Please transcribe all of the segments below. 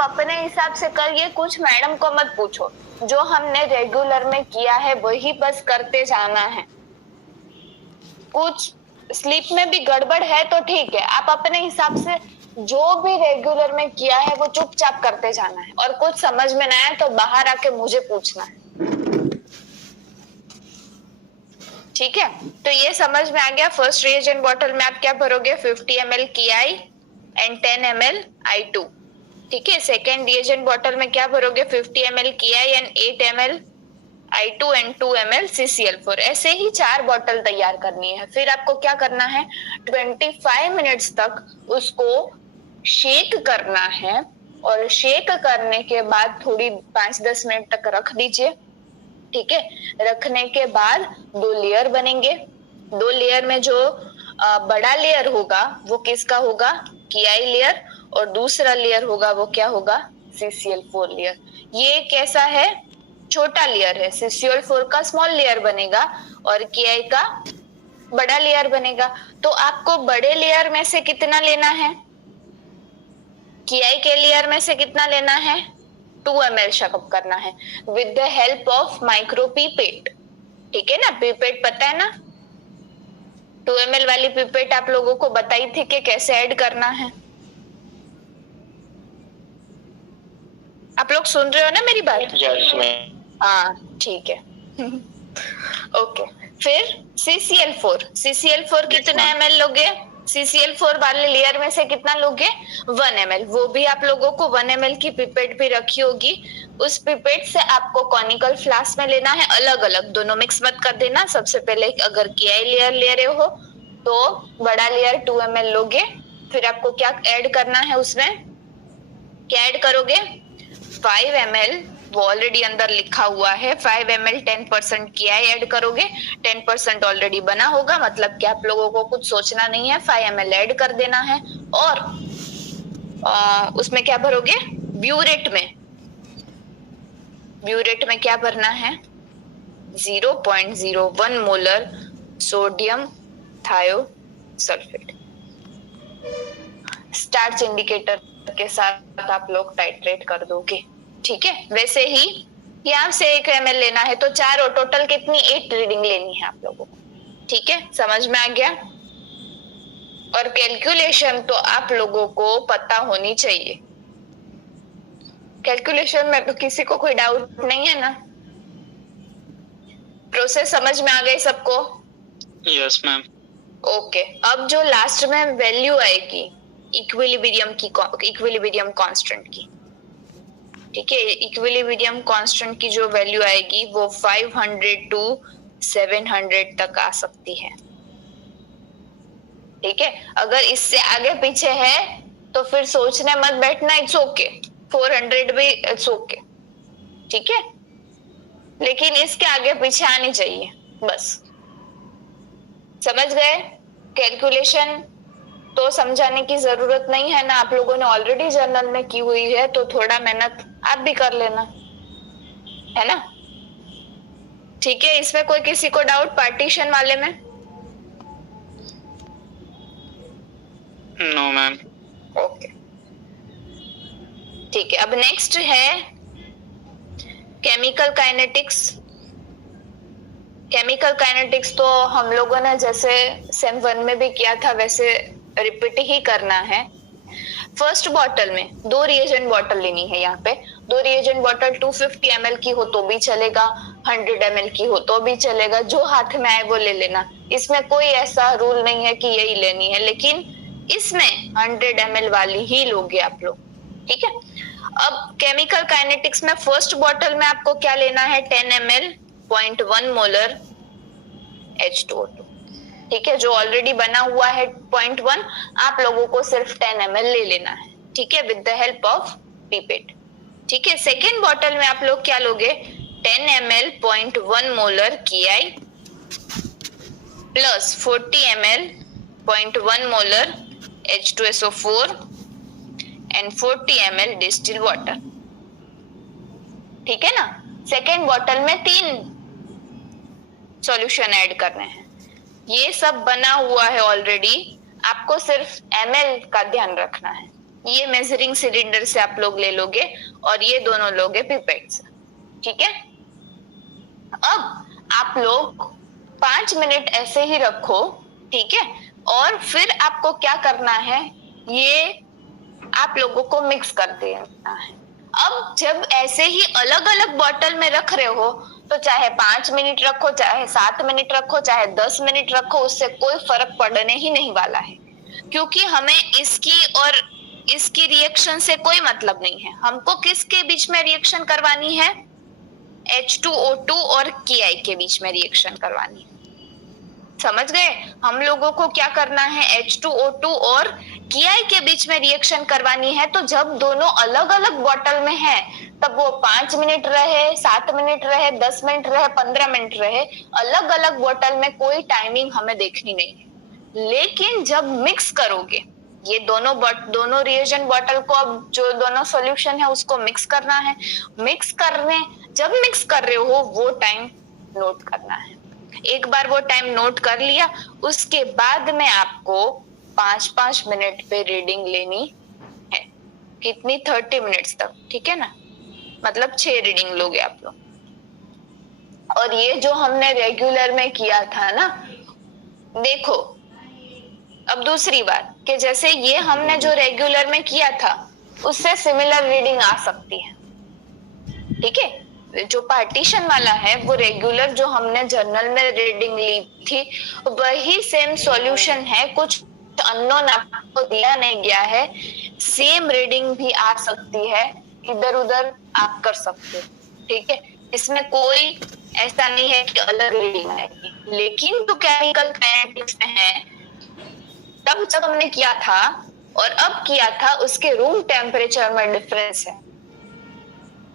आप अपने हिसाब से करिए, कुछ मैडम को मत पूछो, जो हमने रेगुलर में किया है वही बस करते जाना है। कुछ स्लीप में भी गड़बड़ है तो ठीक है, आप अपने हिसाब से जो भी रेगुलर में किया है वो चुपचाप करते जाना है, और कुछ समझ में ना आए तो बाहर आके मुझे पूछना है, ठीक है। तो ये समझ में आ गया। फर्स्ट रिएजेंट बॉटल में आप क्या भरोगे, 50 ml KI and 10 ml I2, ठीक है। सेकेंड रिएजेंट बॉटल में क्या भरोगे, 50 ml KI and 8 ml I2 and 2 ml CCl4। ऐसे ही 4 बॉटल तैयार करनी है। फिर आपको क्या करना है, 25 मिनट्स तक उसको शेक करना है, और शेक करने के बाद थोड़ी 5-10 मिनट तक रख दीजिए, ठीक है। रखने के बाद 2 लेयर बनेंगे। 2 लेयर में जो बड़ा लेयर होगा वो किसका होगा, KI लेयर, और दूसरा लेयर होगा वो क्या होगा, CCl4 लेयर। ये कैसा है, छोटा लेयर है, CCl4 का स्मॉल लेयर बनेगा और KI का बड़ा लेयर बनेगा। तो आपको बड़े लेयर में से कितना लेना है, KI के लेयर में से कितना लेना है, 2 ml शकअप करना है with the help of micro pipette, ठीक है ना। पीपेट पता है ना, 2 ml वाली पीपेट आप लोगों को बताई थी कि कैसे ऐड करना है। आप लोग सुन रहे हो ना मेरी बात? Yes ma'am. हाँ ठीक है। ओके, फिर CCl4 कितना ml लोगे, CCl4 वाले लेयर में से कितना लोगे, 1 ml। वो भी आप लोगों को 1 ml की पिपेट भी रखी होगी। उस पिपेट से आपको कॉनिकल फ्लास्क में लेना है, अलग अलग, दोनों मिक्स मत कर देना। सबसे पहले अगर KI लेयर ले रहे हो तो बड़ा लेयर 2 ml लोगे। फिर आपको क्या ऐड करना है, उसमें क्या ऐड करोगे, 5 ml, वो ऑलरेडी अंदर लिखा हुआ है, 5 ml 10% KI ऐड करोगे। 10% ऑलरेडी बना होगा, मतलब कि आप लोगों को कुछ सोचना नहीं है, 5 ml ऐड कर देना है। और उसमें क्या भरोगे, ब्यूरेट में क्या भरना है, 0.01 molar sodium thiosulphate. Starch indicator के साथ आप लोग टाइट्रेट कर दोगे, ठीक है। वैसे ही यहाँ से 1 ml लेना है तो 4 और टोटल कितनी, 8 रीडिंग लेनी है आप लोगों को, ठीक है। समझ में आ गया। और कैलकुलेशन तो आप लोगों को पता होनी चाहिए। कैलकुलेशन में तो किसी को कोई डाउट नहीं है ना, प्रोसेस समझ में आ गई सबको? Yes ma'am. ओके, अब जो लास्ट में वैल्यू आएगी इक्विलिब्रियम कांस्टेंट की, ठीक है, इक्विलिब्रियम कांस्टेंट की जो वैल्यू आएगी वो 500 टू 700 तक आ सकती है, ठीक है। अगर इससे आगे पीछे है तो फिर सोचने मत बैठना, इट्स ओके, 400 भी इट्स ओके, ठीक है। लेकिन इसके आगे पीछे आनी चाहिए, बस। समझ गए? कैलकुलेशन तो समझाने की जरूरत नहीं है ना, आप लोगों ने ऑलरेडी जर्नल में की हुई है, तो थोड़ा मेहनत आप भी कर लेना, है ना, ठीक है। इसमें कोई किसी को डाउट पार्टीशन वाले में? No ma'am. ओके, ठीक है। अब नेक्स्ट है केमिकल काइनेटिक्स। केमिकल काइनेटिक्स तो हम लोगों ने जैसे सेम 1 में भी किया था वैसे रिपीट ही करना है। फर्स्ट बॉटल में 2 रिएजेंट बॉटल लेनी है। यहाँ पे 2 रिएजेंट बॉटल 250 ml की हो तो भी चलेगा, 100 ml की हो तो भी चलेगा, जो हाथ में आए वो ले लेना। इसमें कोई ऐसा रूल नहीं है कि यही लेनी है, लेकिन इसमें 100 ml वाली ही लोगे आप लोग, ठीक है। अब केमिकल काइनेटिक्स में फर्स्ट बॉटल में आपको क्या लेना है, 10 ml 0.1 मोलर H2O2, ठीक है, जो ऑलरेडी बना हुआ है 0.1, आप लोगों को सिर्फ 10 ml ले लेना है, ठीक है, with the help of pipette, ठीक है। सेकेंड बॉटल में आप लोग क्या लोगे, 10 ml 0.1 molar KI plus 40 ml 0.1 molar H2SO4 and 40 ml distil water, ठीक है ना। सेकेंड बॉटल में 3 सॉल्यूशन ऐड करने हैं। ये सब बना हुआ है ऑलरेडी, आपको सिर्फ ml का ध्यान रखना है, ये मेजरिंग सिलेंडर से आप लोग ले लोगे और ये दोनों लोगे पिपेट से, ठीक है। अब आप लोग 5 मिनट ऐसे ही रखो, ठीक है। और फिर आपको क्या करना है, ये आप लोगों को मिक्स कर देना है। अब जब ऐसे ही अलग अलग बॉटल में रख रहे हो तो चाहे 5 मिनट रखो, चाहे 7 मिनट रखो, चाहे 10 मिनट रखो, उससे कोई फर्क पड़ने ही नहीं वाला है, क्योंकि हमें इसकी और इसकी रिएक्शन से कोई मतलब नहीं है। हमको किसके बीच में रिएक्शन करवानी है, H2O2 और Ki के बीच में रिएक्शन करवानी है। समझ गए? हम लोगों को क्या करना है, H2O2 और Ki के बीच में रिएक्शन करवानी है। तो जब दोनों अलग अलग बॉटल में है तब वो 5 मिनट रहे, 7 मिनट रहे, 10 मिनट रहे, 15 मिनट रहे, अलग अलग बॉटल में कोई टाइमिंग हमें देखनी नहीं है। लेकिन जब मिक्स करोगे ये दोनों रिएजेंट बॉटल को, अब जो दोनों सॉल्यूशन है उसको मिक्स करना है। जब मिक्स कर रहे हो वो टाइम नोट करना है। एक बार वो टाइम नोट कर लिया, उसके बाद में आपको 5-5 मिनट पे रीडिंग लेनी है। कितनी? 30 मिनट्स तक, ठीक है ना। मतलब 6 रीडिंग लोगे आप लोग। और ये जो हमने रेगुलर में किया था ना, देखो अब दूसरी बात कि जैसे ये हमने जो रेगुलर में किया था उससे सिमिलर रीडिंग आ सकती है, ठीक है। जो पार्टीशन वाला है वो रेगुलर जो हमने जर्नल में रीडिंग ली थी वही सेम सॉल्यूशन है, कुछ अननोन आपको दिया नहीं गया है। सेम रीडिंग भी आ सकती है, इधर उधर आप कर सकते हो, ठीक है। इसमें कोई ऐसा नहीं है कि अलग रीडिंग आएगी। लेकिन तो केमिकल काइनेटिक्स में है, तब जब हमने किया था और अब किया था उसके रूम टेम्परेचर में डिफरेंस है।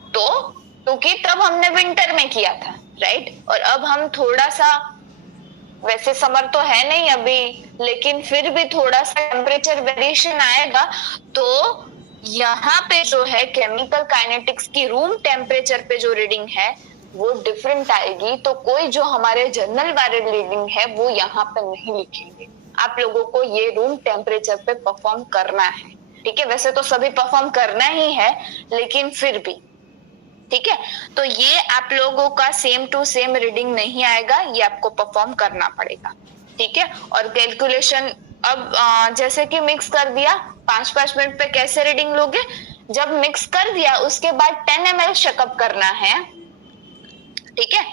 तो क्योंकि तब हमने विंटर में किया था, राइट, और अब हम थोड़ा सा, वैसे समर तो है नहीं अभी, लेकिन फिर भी थोड़ा सा टेम्परेचर वेरिएशन आएगा। तो यहाँ पे जो है केमिकल काइनेटिक्स की रूम टेम्परेचर पे जो रीडिंग है वो डिफरेंट आएगी। तो कोई जो हमारे जर्नल वाले रीडिंग है वो यहाँ पे नहीं लिखेंगे। आप लोगों को ये रूम टेम्परेचर पे परफॉर्म करना है, ठीक है। वैसे तो सभी परफॉर्म करना ही है, लेकिन फिर भी, ठीक है। तो ये आप लोगों का सेम टू सेम रीडिंग नहीं आएगा, ये आपको परफॉर्म करना पड़ेगा, ठीक है। और कैलकुलेशन अब जैसे कि मिक्स कर दिया, 5-5 मिनट पे कैसे रीडिंग लोगे, जब मिक्स कर दिया उसके बाद 10 ml शकअप करना है, ठीक है।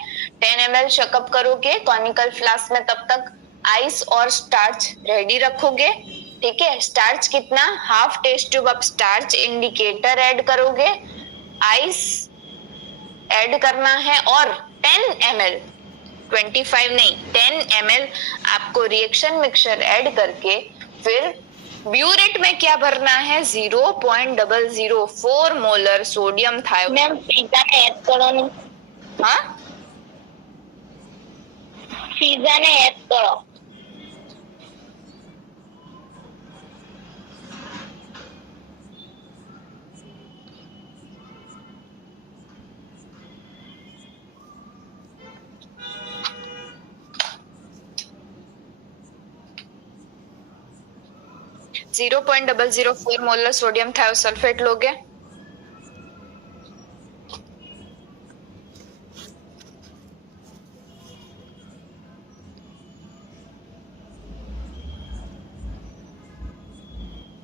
10 ml शकअप करोगे कॉनिकल फ्लास्क में, तब तक आइस और स्टार्च रेडी रखोगे, ठीक है। स्टार्च कितना, हाफ टेस्ट ट्यूब आप स्टार्च इंडिकेटर ऐड करोगे, आइस ऐड करना है और 10 ml, 25 नहीं 10 ml आपको रिएक्शन मिक्सचर ऐड करके फिर ब्यूरेट में क्या भरना है, 0.004 मोलर सोडियम थायोसाइड। मैम पिज्जा ने ऐड करो नहीं। हाँ, पिज्जा ने ऐड करो। जीरो 0.004 मोलर सोडियम थायोसल्फेट लोगे,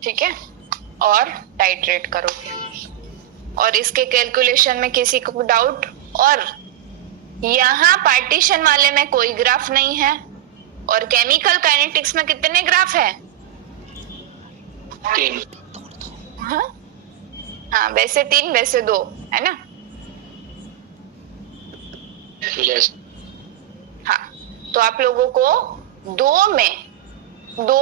ठीक है, और टाइट्रेट करोगे। और इसके कैलकुलेशन में किसी को डाउट? और यहाँ पार्टीशन वाले में कोई ग्राफ नहीं है, और केमिकल काइनेटिक्स में कितने ग्राफ है? 3। हाँ, वैसे 3 वैसे 2 है ना। यस। हाँ, तो आप लोगों को दो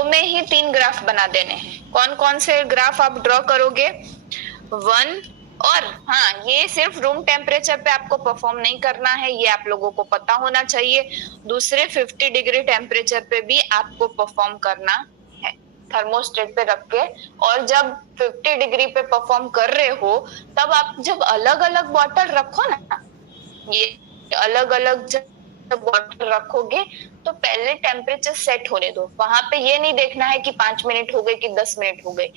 में ही 3 ग्राफ बना देने हैं। कौन कौन से ग्राफ आप ड्रॉ करोगे? 1 और हाँ, ये सिर्फ रूम टेम्परेचर पे आपको परफॉर्म नहीं करना है, ये आप लोगों को पता होना चाहिए। दूसरे 50 डिग्री टेम्परेचर पे भी आपको परफॉर्म करना है, थर्मोस्टेट पे रख के। और जब 50 डिग्री पे परफॉर्म कर रहे हो तब आप जब अलग अलग बॉटल रखो ना, ये अलग अलग बॉटल रखोगे तो पहले टेम्परेचर सेट होने दो। वहां पे ये नहीं देखना है कि 5 मिनट हो गए कि 10 मिनट हो गए।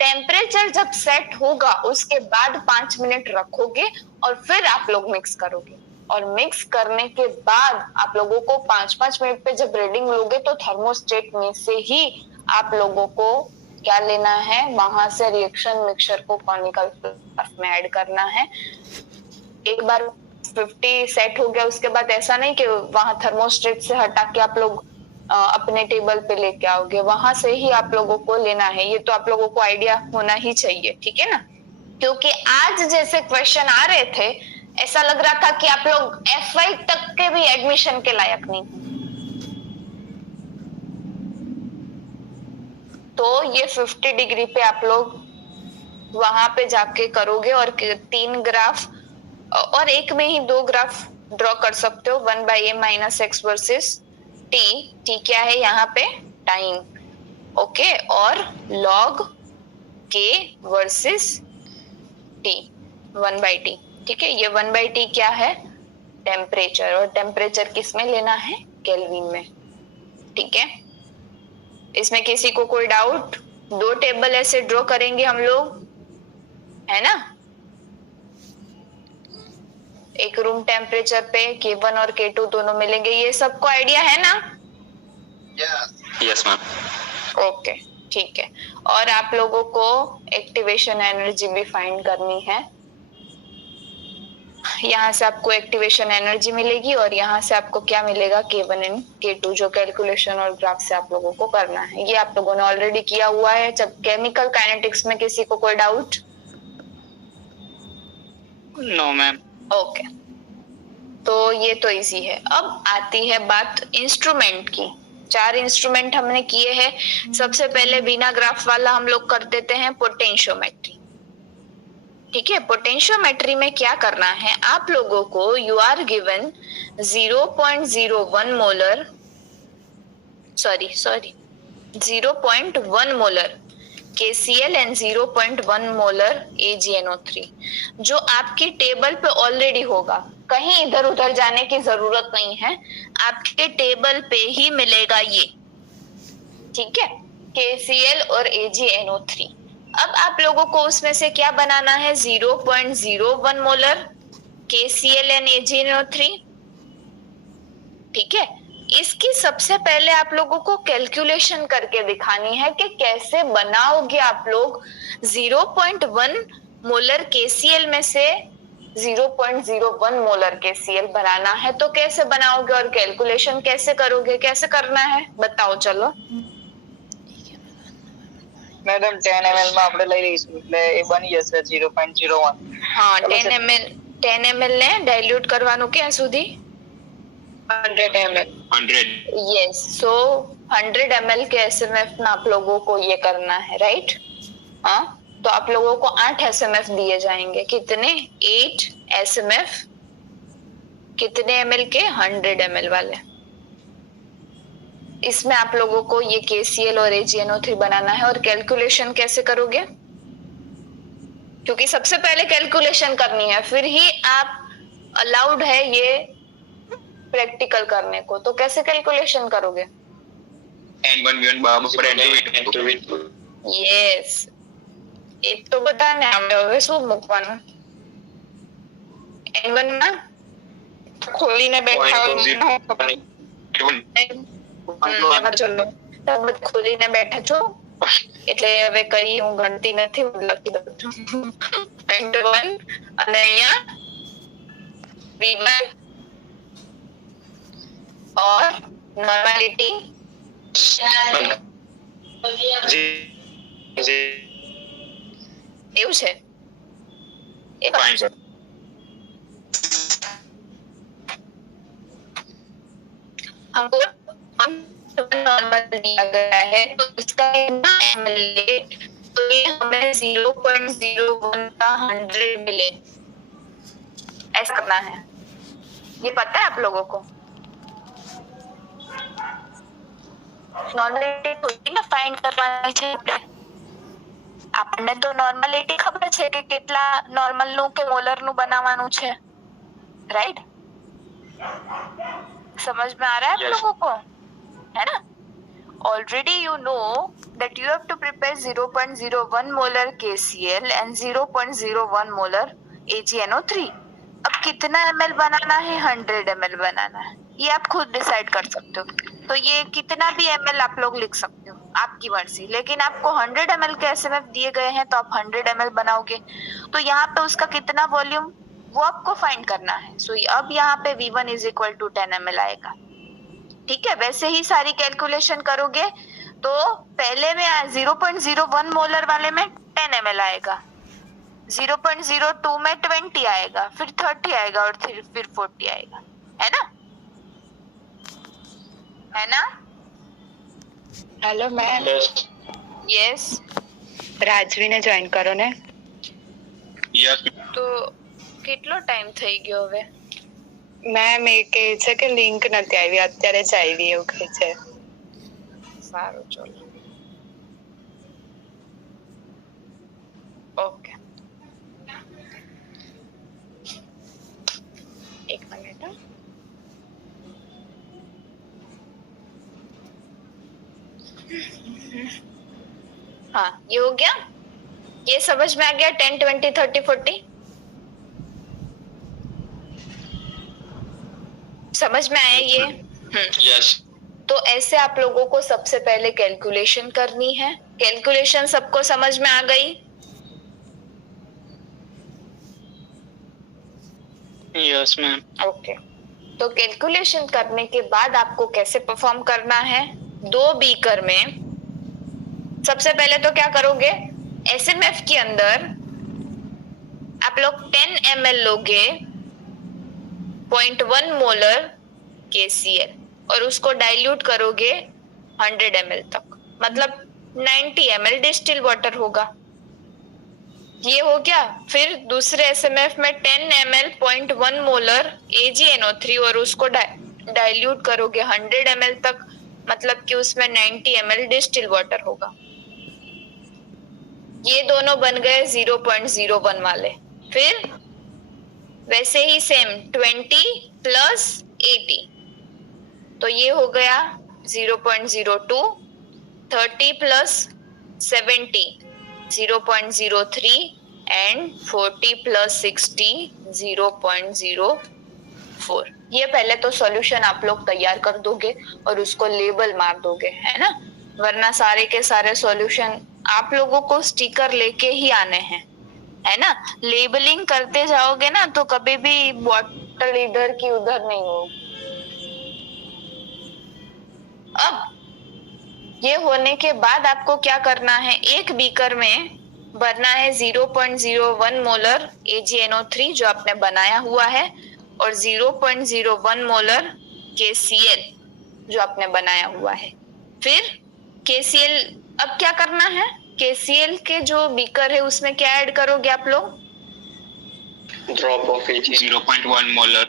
टेम्परेचर जब सेट होगा उसके बाद 5 मिनट रखोगे और फिर आप लोग मिक्स करोगे। और मिक्स करने के बाद आप लोगों को 5-5 मिनट पे जब रीडिंग लोगे तो थर्मोस्टेट में से ही आप लोगों को क्या लेना है, वहां से रिएक्शन मिक्सचर को कॉनिकल फ्लास्क में ऐड करना है। एक बार 50 सेट हो गया उसके बाद ऐसा नहीं कि वहां थर्मोस्टेट से हटा के आप लोग अपने टेबल पे लेके आओगे, वहां से ही आप लोगों को लेना है। ये तो आप लोगों को आइडिया होना ही चाहिए, ठीक है ना। क्योंकि आज जैसे क्वेश्चन आ रहे थे ऐसा लग रहा था कि आप लोग F1 तक के भी एडमिशन के लायक नहीं। तो ये 50 डिग्री पे आप लोग वहां पे जाके करोगे और 3 ग्राफ और एक में ही 2 ग्राफ ड्रॉ कर सकते हो। 1/a minus x versus T क्या है यहाँ पे, टाइम, ओके, और लॉग के वर्सेस टी 1/t, ठीक है। ये 1/t क्या है, टेम्परेचर, और टेम्परेचर किस में लेना है, केल्विन में, ठीक है। इसमें किसी को कोई डाउट? 2 टेबल ऐसे ड्रॉ करेंगे हम लोग, है ना। एक रूम टेम्परेचर पे K1 और K2 दोनों मिलेंगे, ये सबको आइडिया है ना? Yes ma'am. ओके, ठीक है। और आप लोगों को एक्टिवेशन एनर्जी भी फाइंड करनी है। यहाँ से आपको एक्टिवेशन एनर्जी मिलेगी और यहाँ से आपको क्या मिलेगा, K1 एंड K2, जो कैलकुलेशन और ग्राफ से आप लोगों को करना है। ये आप लोगों ने ऑलरेडी किया हुआ है। जब केमिकल काइनेटिक्स में किसी को कोई डाउट? No ma'am. ओके, तो ये तो इजी है। अब आती है बात इंस्ट्रूमेंट की। 4 इंस्ट्रूमेंट हमने किए हैं। सबसे पहले बिना ग्राफ वाला हम लोग कर देते हैं पोटेंशियोमेट्री, ठीक है। पोटेंशियोमेट्री में क्या करना है आप लोगों को, you are given 0.01 molar 0.1 molar KCl and 0.1 molar AgNO3, जो आपकी टेबल पे ऑलरेडी होगा, कहीं इधर उधर जाने की जरूरत नहीं है, आपके टेबल पे ही मिलेगा ये, ठीक है, KCl और AgNO3। अब आप लोगों को उसमें से क्या बनाना है, 0.01 मोलर KCl एंड AgNO3, ठीक है। इसकी सबसे पहले आप लोगों को कैलकुलेशन करके दिखानी है कि कैसे बनाओगे आप लोग। 0.1 मोलर KCl में से 0.01 मोलर KCl बनाना है, तो कैसे बनाओगे और कैलकुलेशन कैसे करोगे, कैसे करना है बताओ, चलो। મેડમ 10 ml માં આપણે લઈ લઈશું એટલે એ બની જશે 0.01. हाँ, 10 ml ને डाइल्यूट करवाનું ક્યાં સુધી, 100 ml. 100। यस, सो 100 ml के SMF में आप लोगों को ये करना है, राइट। हाँ, तो आप लोगों को 8 SMF दिए जाएंगे। कितने, 8 SMF, कितने ml के, 100 ml वाले। इसमें आप लोगों को ये KCl और AgNO3 बनाना है। और कैलकुलेशन कैसे करोगे, क्योंकि सबसे पहले कैलकुलेशन करनी है, फिर ही आप अलाउड है ये प्रैक्टिकल करने को। तो कैसे कैलकुलेशन करोगे, N1 બરાબર N2 यस, एक तो बताने આપણે હવે શું મૂકવાનું, N1 માં ખોલીને બેઠા ચલો તમે ખોલીને બેઠા છો એટલે હવે કઈ હું ગણતી નથી, હું લખી દઉં છું N1 અને અહીંયા V1 और नॉर्मलिटी એવું છે, એ Fine. हमको नॉर्मल दिया गया है तो इसका ml ले, तो ये हमें 0.01 का 100 मिले, ऐसा करना है। ये पता है आप लोगों को, નોર્માલિટી થોડી ફાઇન્ડ કરવાની છે આપણે। આપણને તો નોર્માલિટી ખબર છે કે કેટલા નોર્મલ નું કે મોલર નું બનાવવાનું છે, રાઈટ। समझ में आ रहा है आप Yes. लोगों को, है ना? Already you know that you have to prepare 0.01 molar KCl and 0.01 molar AgNO3. अब कितना ml बनाना है? 100 ml बनाना है, ये आप खुद डिसाइड कर सकते हो। तो ये कितना भी ml आप लोग लिख सकते हो, आपकी मर्जी, लेकिन आपको 100 ml के SMF दिए गए हैं तो आप 100 ml बनाओगे। तो यहाँ पे उसका कितना वॉल्यूम वो आपको फाइंड करना है। सो अब यहाँ पे V1 is equal to 10 ml आएगा। ठीक है, वैसे ही सारी कैलकुलेशन करोगे तो पहले में 0.01 मोलर वाले में 10 ml आएगा, 0.02 में 20 आएगा, फिर 30 आएगा और फिर 40 आएगा, है ना? है ना? Hello ma'am, yes. રાજવીને જોઈન કરો ને. Yes. તો કેટલો ટાઈમ થઈ ગયો હવે? મેમ એ કહે છે કે લિંક નથી આવી, અત્યારે જ આવી એવું કહે છે. સારું, ચલો, ઓકે, એક મિનિટ। हाँ, ये हो गया, ये समझ में आ गया। 10, 20, 30, 40 समझ में आया ये? Yes. तो ऐसे आप लोगों को सबसे पहले कैलकुलेशन करनी है। कैलकुलेशन सबको समझ में आ गई? Yes, ma'am. ओके, तो कैलकुलेशन करने के बाद आपको कैसे परफॉर्म करना है? 2 बीकर में सबसे पहले तो क्या करोगे, एसएमएफ के अंदर आप लोग 10 ml लोगे 0.1 मोलर KCl और उसको डाइल्यूट करोगे 100 ml तक, मतलब 90 ml डिस्टिल वाटर होगा। ये हो गया। फिर दूसरे एसएमएफ में 10 ml 0.1 मोलर AgNO3 और उसको डाइल्यूट करोगे 100 ml तक, मतलब कि उसमें 90 ml डिस्टिल वाटर होगा। ये दोनों बन गए 0.01 वाले। फिर वैसे ही सेम 20 प्लस 80, तो ये हो गया 0.02, 30 प्लस 70 0.03 एंड 40 प्लस 60 0.04। ये पहले तो सॉल्यूशन आप लोग तैयार कर दोगे और उसको लेबल मार दोगे, है ना? वरना सारे के सारे सॉल्यूशन आप लोगों को स्टिकर लेके ही आने हैं, है ना? लेबलिंग करते जाओगे ना तो कभी भी बॉटल इधर की उधर नहीं होगी। अब ये होने के बाद आपको क्या करना है, एक बीकर में भरना है 0.01 मोलर AgNO3 जो आपने बनाया हुआ है और 0.01 मोलर KCl जो आपने बनाया हुआ है। फिर KCl अब क्या करना है, KCl के जो बीकर है उसमें क्या ऐड करोगे आप लोग? Drop of Ag. 0.1 molar.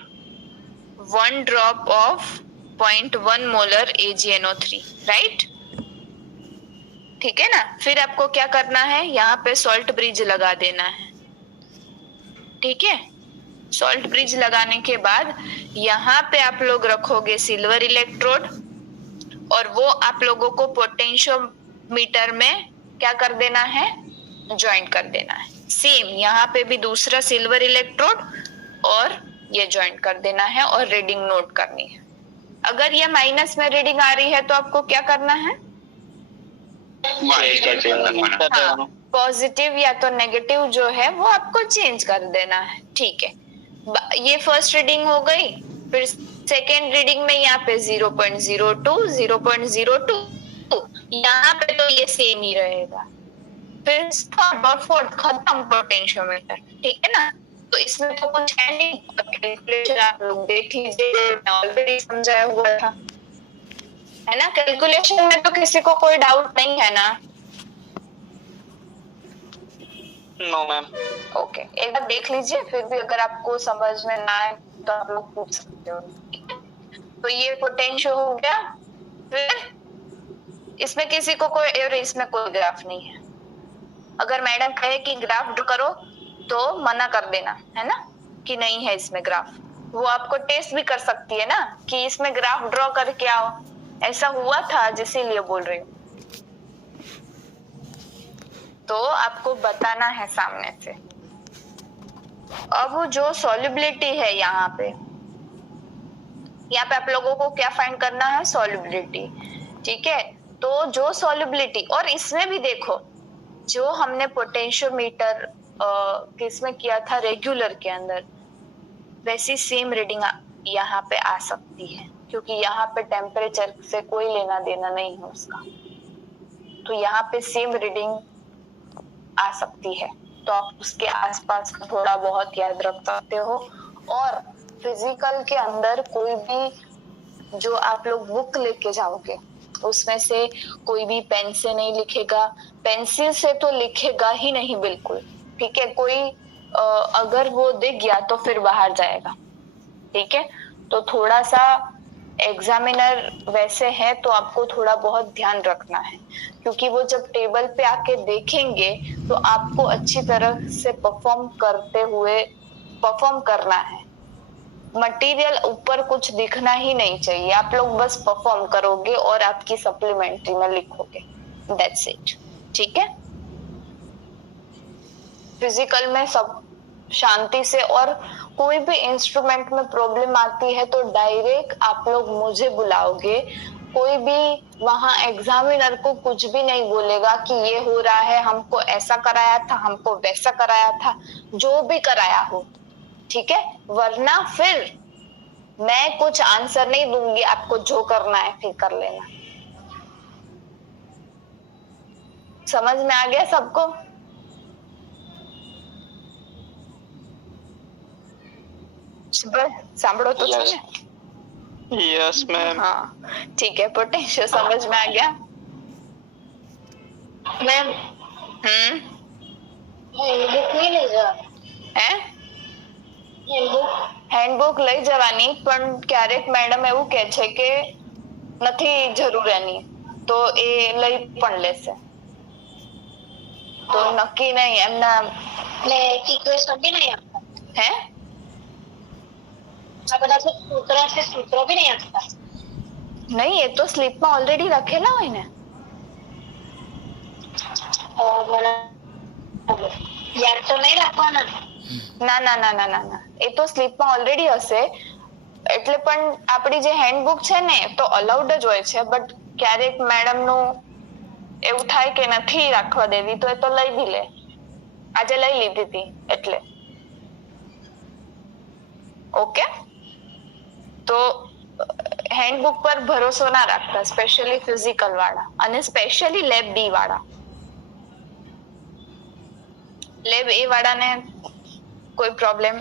1 drop of 0.1 molar AgNO3, right? ठीक है ना? फिर आपको क्या करना है, यहाँ पे सॉल्ट ब्रिज लगा देना है। ठीक है, सॉल्ट ब्रिज लगाने के बाद यहाँ पे आप लोग रखोगे सिल्वर इलेक्ट्रोड और वो आप लोगों को पोटेंशियोमीटर में क्या कर देना है, ज्वाइंट कर देना है। सेम यहाँ पे भी दूसरा सिल्वर इलेक्ट्रोड और ये ज्वाइंट कर देना है और रीडिंग नोट करनी है। अगर ये माइनस में रीडिंग आ रही है तो आपको क्या करना है, हाँ, पॉजिटिव या तो नेगेटिव जो है वो आपको चेंज कर देना है। ठीक है, ये फर्स्ट रीडिंग हो गई। फिर सेकेंड रीडिंग में यहाँ पे 0.02, 0.02, यहाँ पे तो ये सेम ही रहेगा। फिर थर्ड और फोर्थ खत्म पोटेंशियोमीटर। ठीक है ना? तो इसमें तो कुछ है नहीं, कैलकुलेशन आप लोग देख लीजिए, मैं ऑलरेडी समझाया हुआ था, है ना? कैलकुलेशन में तो किसी को कोई डाउट नहीं है ना? No, ma'am. ओके, एक बार देख लीजिए, फिर भी अगर आपको समझ में ना आए तो आप लोग पूछ सकते हो। ठीक है, तो ये पोटेंशियल हो गया। फिर इसमें किसी को कोई और इसमें कोई ग्राफ नहीं है। अगर मैडम कहे कि ग्राफ ड्रॉ करो तो मना कर देना, है ना, कि नहीं है इसमें ग्राफ। वो आपको टेस्ट भी कर सकती है ना कि इसमें ग्राफ ड्रॉ करके आओ, ऐसा हुआ था इसीलिए बोल रही हूँ। तो आपको बताना है सामने से। अब जो सॉल्युबिलिटी है यहाँ पे आप लोगों को क्या फाइंड करना है? सॉल्युबिलिटी। ठीक है, तो जो सॉल्युबिलिटी, और इसमें भी देखो जो हमने पोटेंशियोमीटर किसमें किया था, रेगुलर के अंदर, वैसी सेम रीडिंग यहाँ पे आ सकती है, क्योंकि यहाँ पे टेम्परेचर से कोई लेना देना नहीं है उसका, तो यहाँ पे सेम रीडिंग आ सकती है। तो आप उसके आसपास थोड़ा बहुत याद रख सकते हो। और फिजिकल के अंदर कोई भी जो आप लोग बुक लेके जाओगे उसमें से कोई भी पेन से नहीं लिखेगा, पेंसिल से तो लिखेगा ही नहीं बिल्कुल। ठीक है, कोई अगर वो दिख गया तो फिर बाहर जाएगा। ठीक है, तो थोड़ा सा एग्जामिनर वैसे है तो आपको थोड़ा बहुत ध्यान रखना है, क्योंकि वो जब टेबल पे आके देखेंगे तो आपको अच्छी तरह से परफॉर्म करना है। मटेरियल ऊपर कुछ दिखना ही नहीं चाहिए, आप लोग बस परफॉर्म करोगे और आपकी सप्लीमेंट्री में लिखोगे, दैट्स इट। ठीक है, फिजिकल में सब शांति से, और कोई भी इंस्ट्रूमेंट में प्रॉब्लम आती है तो डायरेक्ट आप लोग मुझे बुलाओगे। कोई भी वहां एग्जामिनर को कुछ भी नहीं बोलेगा कि ये हो रहा है, हमको ऐसा कराया था, हमको वैसा कराया था, जो भी कराया हो। ठीक है, वरना फिर मैं कुछ आंसर नहीं दूंगी, आपको जो करना है फिर कर लेना। समझ में आ गया सबको? સાંભળો તો છો ને? Yes ma'am. हाँ ठीक है, पोटेंशियल समझ में आ गया? मैम बुक नहीं ले जा હે बुक હેન્ડબુક લઈ જવાની, પણ ક્યારેક મેડમ એવું કહે છે કે નથી જરૂર એની, તો એ લઈ પણ લેશે, તો નક્કી નહીં એમના ને ઇક્વેશન भी नहीं आता હે આ બધા સૂત્રો भी नहीं आता નહીં, એ તો સ્લીપમાં ઓલરેડી લખેલા હોય ને। और याद तो नहीं रखवाना ના ના ના ના ના ના, એ તો સ્લીપમાં ઓલરેડી હશે। એટલે પણ આપણી જે હેન્ડબુક છે ને તો અલાઉડ જ હોય છે, બટ ક્યારેક મેડમ નું એવું થાય કે નથી રાખવા દેવી, તો એ તો લઈ બી લે। આજે લઈ લીધી હતી એટલે ઓકે। તો હેન્ડબુક પર ભરોસો ના રાખતા, સ્પેશિયલી ફિઝિકલ વાળા અને સ્પેશિયલી લેબ બી વાળા। લેબ એ વાળાને कोई प्रॉब्लम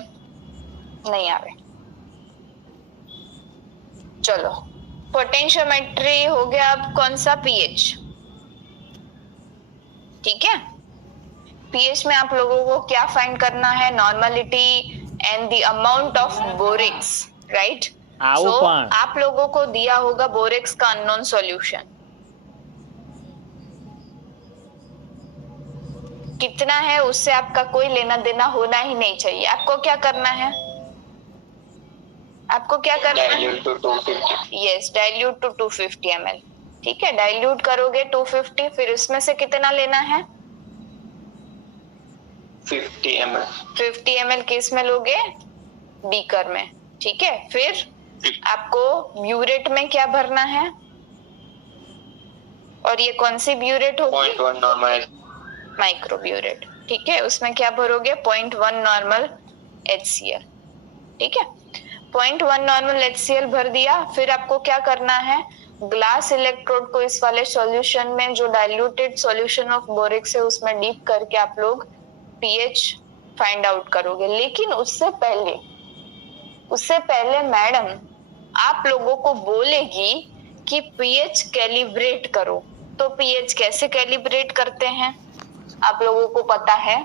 नहीं आवे। चलो, पोटेंशियोमेट्री हो गया। अब कौन सा? पीएच। ठीक है, पीएच में आप लोगों को क्या फाइंड करना है? Normality and the amount of borax, right? So आप लोगों को दिया होगा बोरेक्स का अननोन सॉल्यूशन कितना है, उससे आपका कोई लेना देना होना ही नहीं चाहिए। आपको क्या करना है? आपको क्या करना है? Dilute to 250। Yes, dilute to 250 ml। ठीक है, डाइल्यूट करोगे 250, फिर उसमें से कितना लेना है? 50 ml। 50 ml किस में लोगे? बीकर में। ठीक है, फिर आपको ब्यूरेट में क्या भरना है? और ये कौन सी ब्यूरेट होगी? 0.1 नॉर्मल माइक्रोब्यूरेट। ठीक है, उसमें क्या भरोगे? 0.1 नॉर्मल HCl। ठीक है, 0.1 नॉर्मल HCl भर दिया। फिर आपको क्या करना है? ग्लास इलेक्ट्रोड को इस वाले सॉल्यूशन में, जो डाइल्यूटेड सॉल्यूशन ऑफ बोरेक्स है, उसमें डीप करके आप लोग पीएच फाइंड आउट करोगे। लेकिन उससे पहले मैडम आप लोगों को बोलेगी कि पीएच कैलिब्रेट करो। तो पीएच कैसे कैलिब्रेट करते हैं आप लोगों को पता है?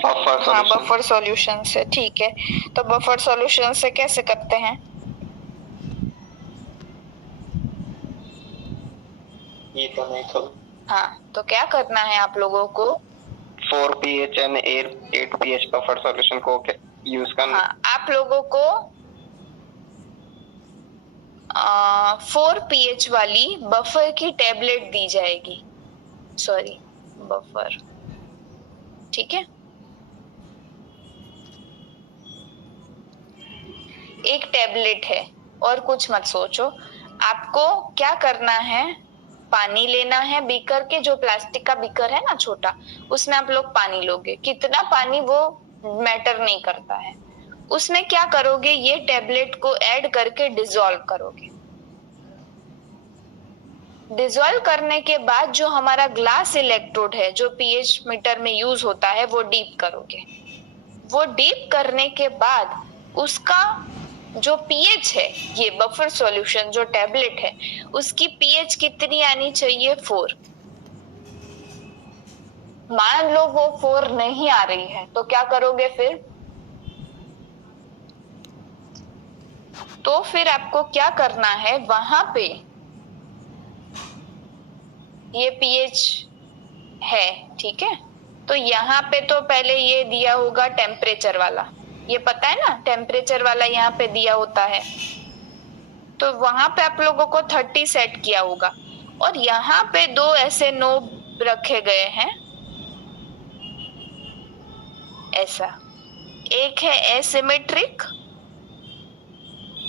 बफर सॉल्यूशन से। ठीक है, तो बफर सॉल्यूशन से कैसे करते हैं? ये तो नहीं खबर। हाँ, तो क्या करना है आप लोगों को? 4 pH and 8 pH buffer solution को यूज करना। हाँ, आप लोगों को 4 pH वाली बफर की टेबलेट दी जाएगी, सॉरी बफर, ठीक है। एक टेबलेट है और कुछ मत सोचो। आपको क्या करना है, पानी लेना है बीकर के, जो प्लास्टिक का बीकर है ना छोटा, उसमें आप लोग पानी लोगे। कितना पानी वो मैटर नहीं करता है। उसमें क्या करोगे, ये टेबलेट को ऐड करके डिसॉल्व करोगे। डिसॉल्व करने के बाद जो हमारा ग्लास इलेक्ट्रोड है, जो पीएच मीटर में यूज होता है, वो डीप करोगे। वो डीप करने के बाद उसका जो पीएच है, ये बफर सॉल्यूशन जो टैबलेट है, उसकी पीएच कितनी आनी चाहिए, 4। मान लो वो 4 नहीं आ रही है, तो क्या करोगे फिर? तो फिर आपको क्या करना है, वहां पे ये पीएच है, ठीक है, तो यहाँ पे तो पहले ये दिया होगा टेम्परेचर वाला, ये पता है ना, टेम्परेचर वाला यहाँ पे दिया होता है। तो वहां पे आप लोगों को 30 सेट किया होगा। और यहाँ पे 2 ऐसे नोब रखे गए हैं, ऐसा, एक है एसिमेट्रिक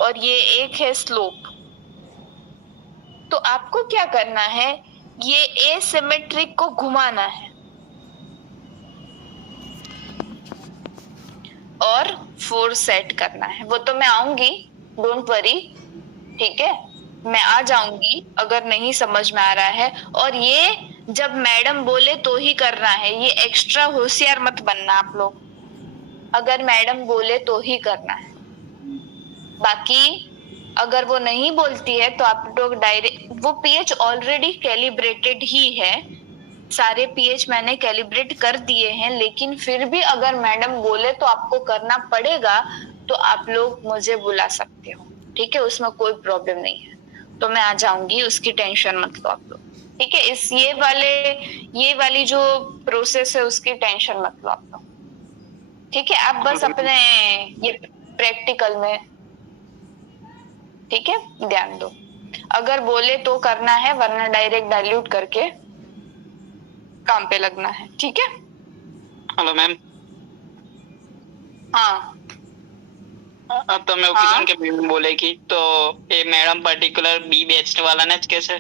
और ये एक है स्लोप। तो आपको क्या करना है, ये एसिमेट्रिक को घुमाना है और 4 सेट करना है। वो तो मैं आऊंगी, डोंट वरी, ठीक है, मैं आ जाऊंगी अगर नहीं समझ में आ रहा है। और ये जब मैडम बोले तो ही करना है, ये एक्स्ट्रा होशियार मत बनना आप लोग, अगर मैडम बोले तो ही करना है। बाकी अगर वो नहीं बोलती है तो आप लोग डायरेक्ट, वो पीएच ऑलरेडी कैलिब्रेटेड ही है, सारे पीएच मैंने कैलिब्रेट कर दिए हैं, लेकिन फिर भी अगर मैडम बोले तो आपको करना पड़ेगा, तो आप लोग मुझे बुला सकते हो, ठीक है, उसमें कोई प्रॉब्लम नहीं है। तो मैं आ जाऊंगी, उसकी टेंशन मत लो आप लोग, ठीक है। इस ये वाली जो प्रोसेस है उसकी टेंशन मत लो आप लोग, ठीक है। आप बस अपने ये प्रैक्टिकल में, ठीक है, ध्यान दो। अगर बोले तो करना है, वरना डायरेक्ट डाइल्यूट करके काम पे लगना है, ठीक है। Hello ma'am. हाँ, अब तो मैं किसान के भी बोलेगी तो ये मैडम पर्टिकुलर बी बेस्ट वाला ने कैसे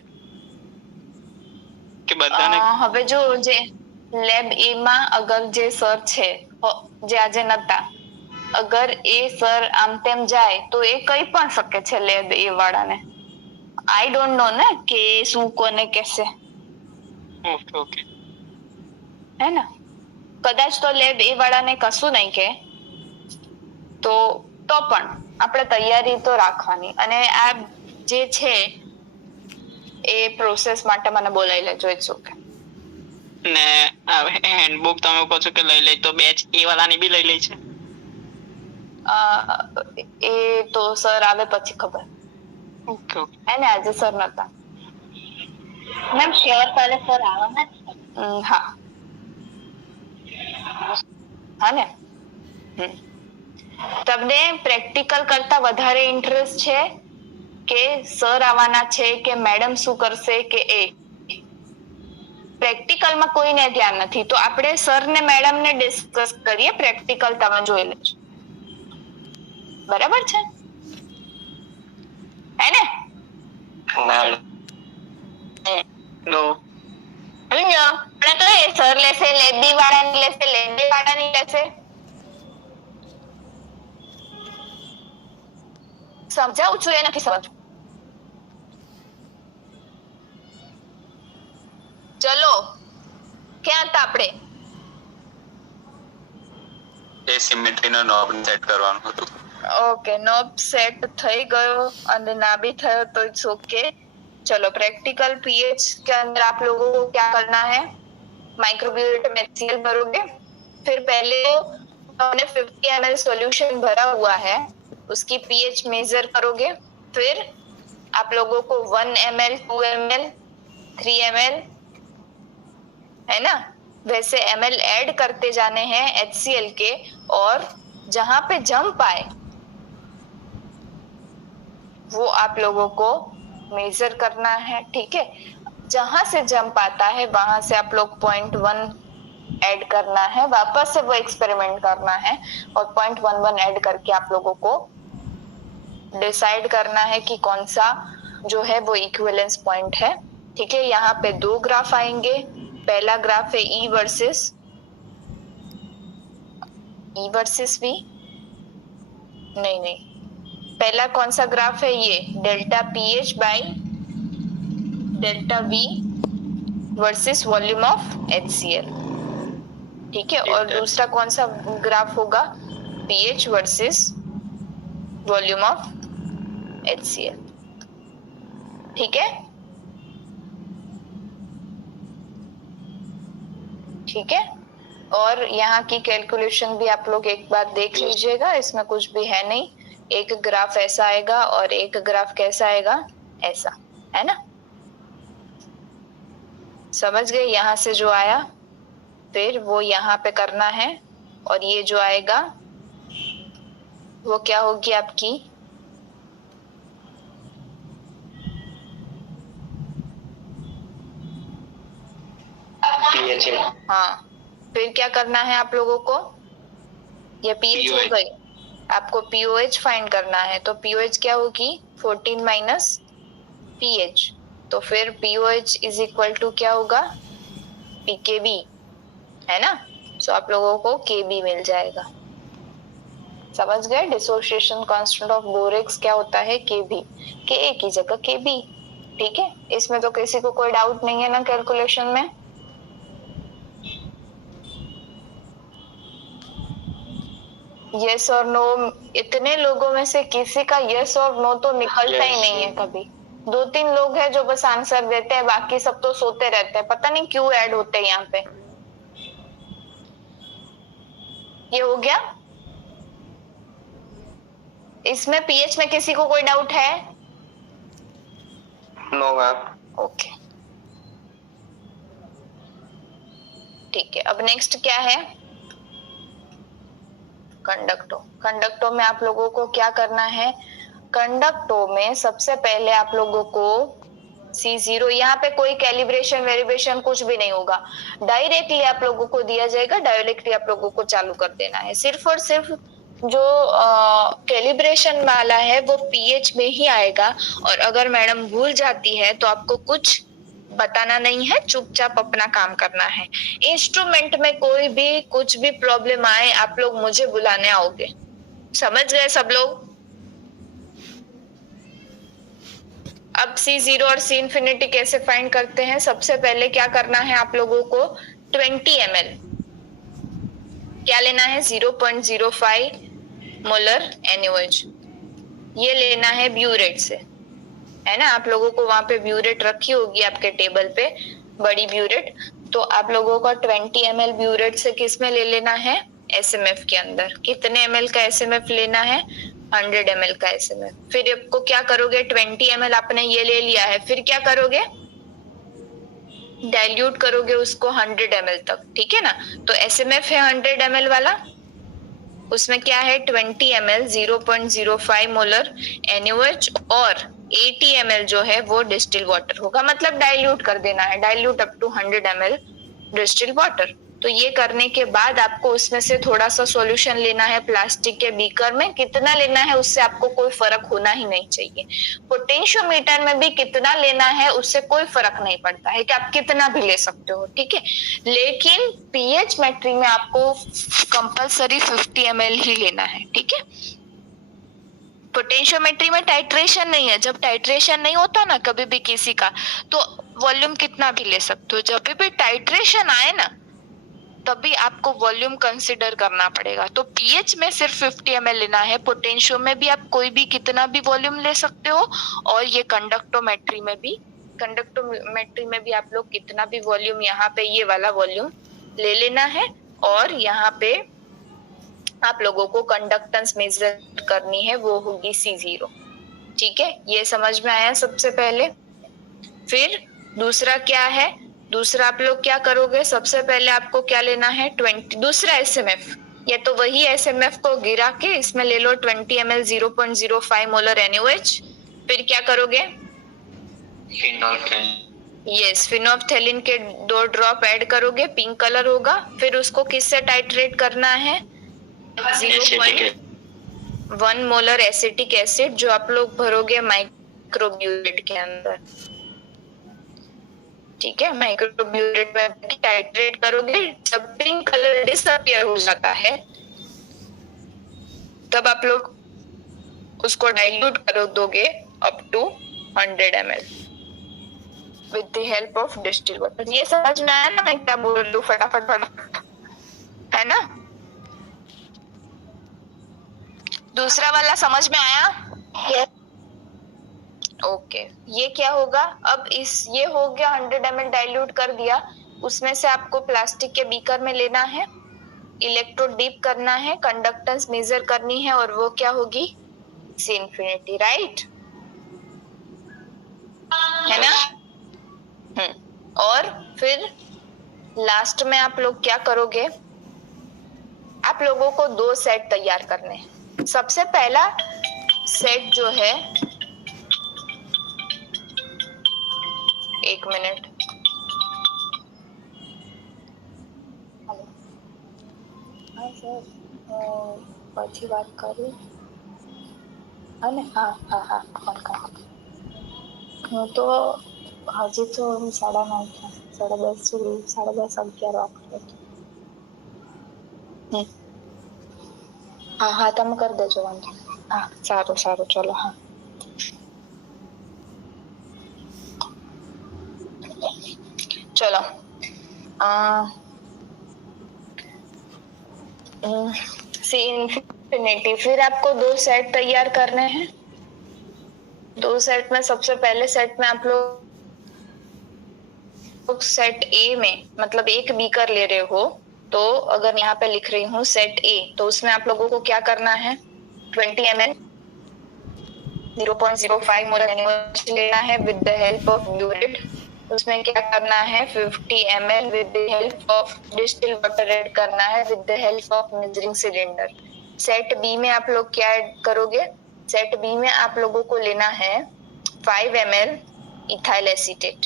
કે બધાને હવે જો જે લેબ એ માં અગર જે સર છે જે આજે નતા, અગર એ સર આમ તેમ જાય તો એ કઈ પણ શકે છે લેબ એ વાળાને। આઈ ડોન્ટ નો ને કે શું કોને કહેશે, ઓકે ઓકે, હે ને, કદાચ તો લેબ એ વાળાને કશું નહીં કે તો પણ આપણે તૈયારી તો રાખવાની। અને આ જે છે એ પ્રોસેસ માટે મને બોલાવી લેજો, ઇટ્સ ઓકે। ને હેન્ડબુક તમે કહો છો કે લઈ લે તો બેચ એ વાળાની બી લઈ લે છે? એ તો સર આવે પછી ખબર, ઓકે ઓકે, હે ને, આજે સર નતા। મેમ શ્યોર કાલે સર આવવાના જ છે? હા હા ને। તમને પ્રેક્ટિકલ કરતા વધારે ઇન્ટરેસ્ટ છે કે સર આવવાના છે કે મેડમ શું કરશે કે એ? પ્રેક્ટિકલમાં કોઈને ધ્યાન નથી, તો આપણે સર ને મેડમ ને ડિસ્કસ કરીએ, પ્રેક્ટિકલ તમે જોઈ લેજો, બરાબર છે, હે ને? નો આપણે તો એ સર લેશે, લેબી વાળાની લેશે, લેબી વાળાની લેશે, સમજાવું છું એ નથી સમજવું। ચલો, ક્યાં હતા આપણે? એ સિમેટ્રીનો નોબ સેટ કરવાનું હતું। ઓકે, નોબ સેટ થઈ ગયો અને ના भी થયો तो इट्स ओके। चलो, प्रैक्टिकल पीएच के अंदर आप लोगों को क्या करना है, माइक्रोबियूरेट में HCl भरोगे। फिर पहले हमने 50 ml सॉल्यूशन भरा हुआ है, उसकी पीएच मेजर करोगे। फिर आप लोगों को 1 ml 2 ml 3 ml, है ना, वैसे ml ऐड करते जाने हैं HCl के, और जहां पे जंप आए वो आप लोगों को मेजर करना है, ठीक है। जहां से जंप आता है वहां से आप लोग 0.1 ऐड करना है, वापस से वो एक्सपेरिमेंट करना है और 0.11 ऐड करके आप लोगों को डिसाइड करना है कि कौन सा जो है वो इक्विवेलेंस पॉइंट है, ठीक है। यहाँ पे दो ग्राफ आएंगे, पहला ग्राफ है E वर्सेस V, नहीं, पहला कौन सा ग्राफ है, ये delta pH by delta V versus volume of HCl, ठीक है। और दूसरा कौन सा ग्राफ होगा, pH versus volume of HCl, ठीक है, ठीक है। और यहाँ की कैलकुलेशन भी आप लोग एक बार देख लीजिएगा, इसमें कुछ भी है नहीं, एक ग्राफ ऐसा आएगा और एक ग्राफ कैसा आएगा, ऐसा, है ना। समझ गए, यहाँ से जो आया फिर वो यहाँ पे करना है, और ये जो आएगा वो क्या होगी आपकी, हाँ, फिर क्या करना है आप लोगों को, ये पीएच हो गई, आपको पीओएच फाइंड करना है, तो पीओएच क्या होगी 14 माइनस पीएच, तो फिर पीओएच इज इक्वल टू क्या होगा, पीकेबी, है ना। सो आप लोगों को केबी मिल जाएगा। समझ गए, डिसोसिएशन कांस्टेंट ऑफ बोरेक्स क्या होता है, केबी, के ए की जगह केबी, ठीक है। इसमें तो किसी को कोई डाउट नहीं है ना कैलकुलेशन में। यस और नो, इतने लोगों में से किसी का यस और नो तो निकलता ही नहीं है कभी। 2-3 लोग हैं जो बस आंसर देते हैं, बाकी सब तो सोते रहते हैं, पता नहीं क्यों ऐड होते हैं यहाँ पे। ये हो गया। इसमें पीएच में किसी को कोई डाउट है? No ma'am. ओके, ठीक है। अब नेक्स्ट क्या है, कंडक्टो में आप लोगों को क्या करना है, कंडक्टो में सबसे पहले आप लोगों को C0, यहाँ पे कोई कैलिब्रेशन वेरिएशन कुछ भी नहीं होगा, डायरेक्टली आप लोगों को दिया जाएगा, डायरेक्टली आप लोगों को चालू कर देना है। सिर्फ और सिर्फ जो कैलिब्रेशन वाला है वो पीएच में ही आएगा, और अगर मैडम भूल जाती है तो आपको कुछ बताना नहीं है, चुपचाप अपना काम करना है। इंस्ट्रूमेंट में कोई भी कुछ भी प्रॉब्लम आए आप लोग मुझे बुलाने आओगे। समझ गए सब लोग? अब C0 और C इंफिनिटी कैसे फाइंड करते हैं, सबसे पहले क्या करना है आप लोगों को, 20 ml क्या लेना है, 0.05 मोलर NaOH, ये लेना है ब्यूरेट से, है ना। आप लोगों को वहां पे ब्यूरेट रखी होगी आपके टेबल पे, बड़ी ब्यूरेट, तो आप लोगों का 20 ml ब्यूरेट से किस में ले लेना है, SMF के अंदर। कितने ml का SMF लेना है, 100 ml का SMF। फिर आपको क्या करोगे, 20 ml आपने ये ले लिया है, फिर क्या करोगे, डाइल्यूट करोगे उसको 100 ml तक, ठीक है ना। तो SMF है 100 ml वाला, उसमें क्या है 20 ml 0.05 मोलर NaOH और 80 ml जो है वो डिस्टिल वाटर होगा, मतलब डाइल्यूट कर देना है, dilute up to 100 ml distil water. तो ये करने के बाद आपको उसमें से थोड़ा सा सॉल्यूशन लेना है प्लास्टिक के बीकर में, कितना लेना है उससे आपको कोई फर्क होना ही नहीं चाहिए। पोटेंशियोमीटर में भी कितना लेना है उससे कोई फर्क नहीं पड़ता है कि आप कितना भी ले सकते हो, ठीक है। लेकिन पीएच मेट्री में आपको कंपलसरी 50 ml ही लेना है, ठीक है। पोटेंशियोमेट्री में टाइट्रेशन नहीं है, जब टाइट्रेशन नहीं होता ना कभी भी किसी का, तो वॉल्यूम कितना भी ले सकते हो। जब भी टाइट्रेशन आए ना तभी आपको वॉल्यूम कंसिडर करना पड़ेगा। तो पीएच में सिर्फ 50 ml लेना है, पोटेंशियो में भी आप कोई भी कितना भी वॉल्यूम ले सकते हो, और ये कंडक्टोमेट्री में भी आप लोग कितना भी वॉल्यूम, यहाँ पे ये वाला वॉल्यूम ले लेना है, और यहाँ पे आप लोगों को कंडक्टेंस मेजर करनी है, वो होगी C0, ठीक है। ये समझ में आया सबसे पहले। फिर दूसरा क्या है, दूसरा आप लोग क्या करोगे, सबसे पहले आपको क्या लेना है 20, दूसरा एसएमएफ, ये तो वही एसएमएफ को गिरा के इसमें ले लो 20 ml 0.05 मोलर NaOH। फिर क्या करोगे, यस फिनोल्फथैलीन के 2 ड्रॉप ऐड करोगे, पिंक कलर होगा। फिर उसको किससे टाइट्रेट करना है, 0.1 मोलर एसिटिक एसिड जो आप लोग भरोगे माइक्रोब्यूरेट के अंदर। ठीक है, माइक्रोब्यूरेट में टाइट्रेट करोगे। जब पिंक कलर डिसअपियर हो जाता है तब आप लोग उसको डाइल्यूट कर दोगे up to 100 ml with the help of distil water. ये समझ में आया ना मैं क्या बोल रही हूँ, फटाफट है ना। दूसरा वाला समझ में आया? यस ओके ये क्या होगा, अब ये हो गया 100 ml डाइल्यूट कर दिया, उसमें से आपको प्लास्टिक के बीकर में लेना है, इलेक्ट्रोड डीप करना है, कंडक्टेंस मेजर करनी है और वो क्या होगी C इंफिनिटी, राइट है ना। और फिर लास्ट में आप लोग क्या करोगे, आप लोगों को 2 सेट तैयार करने हैं। सबसे पहला सेट जो है, 1 मिनट, हाँ सर પછી વાત કરું અને હા ફોન કરો। હું તો હજી તો 9:30 10:30 સુધી 10:30 11 વાગે। હા તમે કરી દેજો વાંધો। હા સારું ચલો હા चलो C इंफिनिटी। फिर आपको 2 सेट तैयार करने हैं। 2 सेट में सबसे पहले सेट में आप लोग सेट A में मतलब एक बीकर ले रहे हो, तो अगर यहाँ पे लिख रही हूँ सेट A, तो उसमें आप लोगों को क्या करना है 20 ml 0.05 मोलर NaOH लेना है with the help of burette. उसमें क्या करना है 50 ml with the help of distil water add करना है with the help of measuring cylinder. Set B में आप लोग क्या ऐड करोगे, सेट बी में आप लोगों को लेना है 5 ml इथाइल एसीटेट।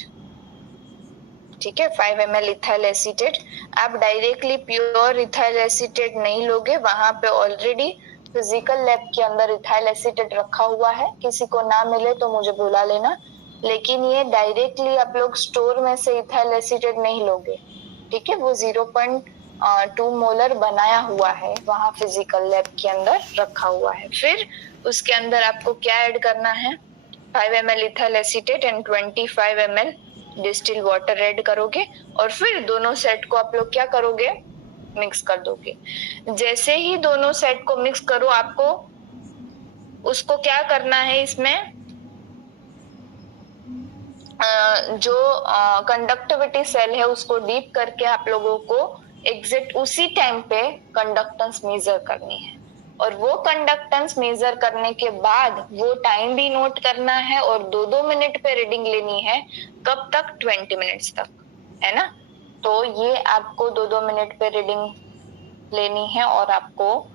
ठीक है, 5 ml इथाइल एसीटेट। आप डायरेक्टली प्योर इथाइल एसीटेट नहीं लोगे, वहां पे ऑलरेडी फिजिकल लैब के अंदर इथाइल एसीटेट रखा हुआ है, किसी को ना मिले तो मुझे बुला लेना। लेकिन ये डायरेक्टली आप लोग स्टोर में से इथाइल एसीटेट नहीं लोगे, ठीक है, वो 0.2 मोलर बनाया हुआ है, वहां फिजिकल लैब के अंदर रखा हुआ है। फिर उसके अंदर आपको क्या ऐड करना है 5 ml ethyl acetate and 25 ml distil water add करोगे और फिर दोनों सेट को आप लोग क्या करोगे मिक्स कर दोगे। जैसे ही दोनों सेट को मिक्स करो, आपको उसको क्या करना है, इसमें जो कंडक्टिविटी सेल है उसको डीप करके आप लोगों को एग्जैक्ट उसी टाइम पे कंडक्टेंस मेजर करनी है और वो कंडक्टेंस मेजर करने के बाद वो टाइम भी नोट करना है और 2-2 मिनट पे रीडिंग लेनी है। कब तक 20 मिनट्स तक, है ना। तो ये आपको 2-2 मिनट पे रीडिंग लेनी है और आपको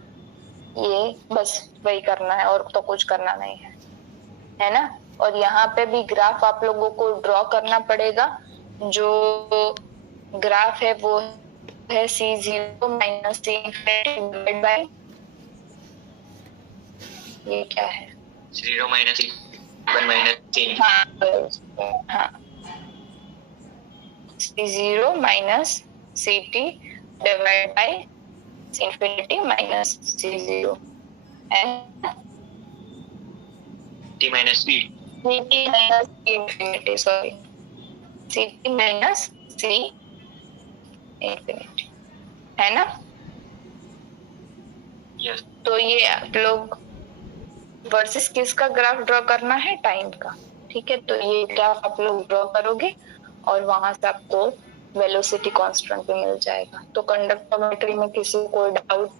ये बस वही करना है और तो कुछ करना नहीं है ना। और यहाँ पे भी ग्राफ आप लोगों को ड्रॉ करना पड़ेगा। जो ग्राफ है वो है C0 minus C divide by, ये क्या है 0 माइनस 1 माइनस 3। हाँ C0 minus CT divide by C infinity minus C0 and T minus B CT minus C infinity, sorry CT minus C infinity, है ना। यस। तो ये आप लोग वर्सेस किसका ग्राफ ड्रॉ करना है, टाइम का, ठीक है। तो ये ग्राफ आप लोग ड्रॉ करोगे और वहां से आपको वेलोसिटी कांस्टेंट भी मिल जाएगा। तो कंडक्टोमेट्री में किसी को कोई डाउट?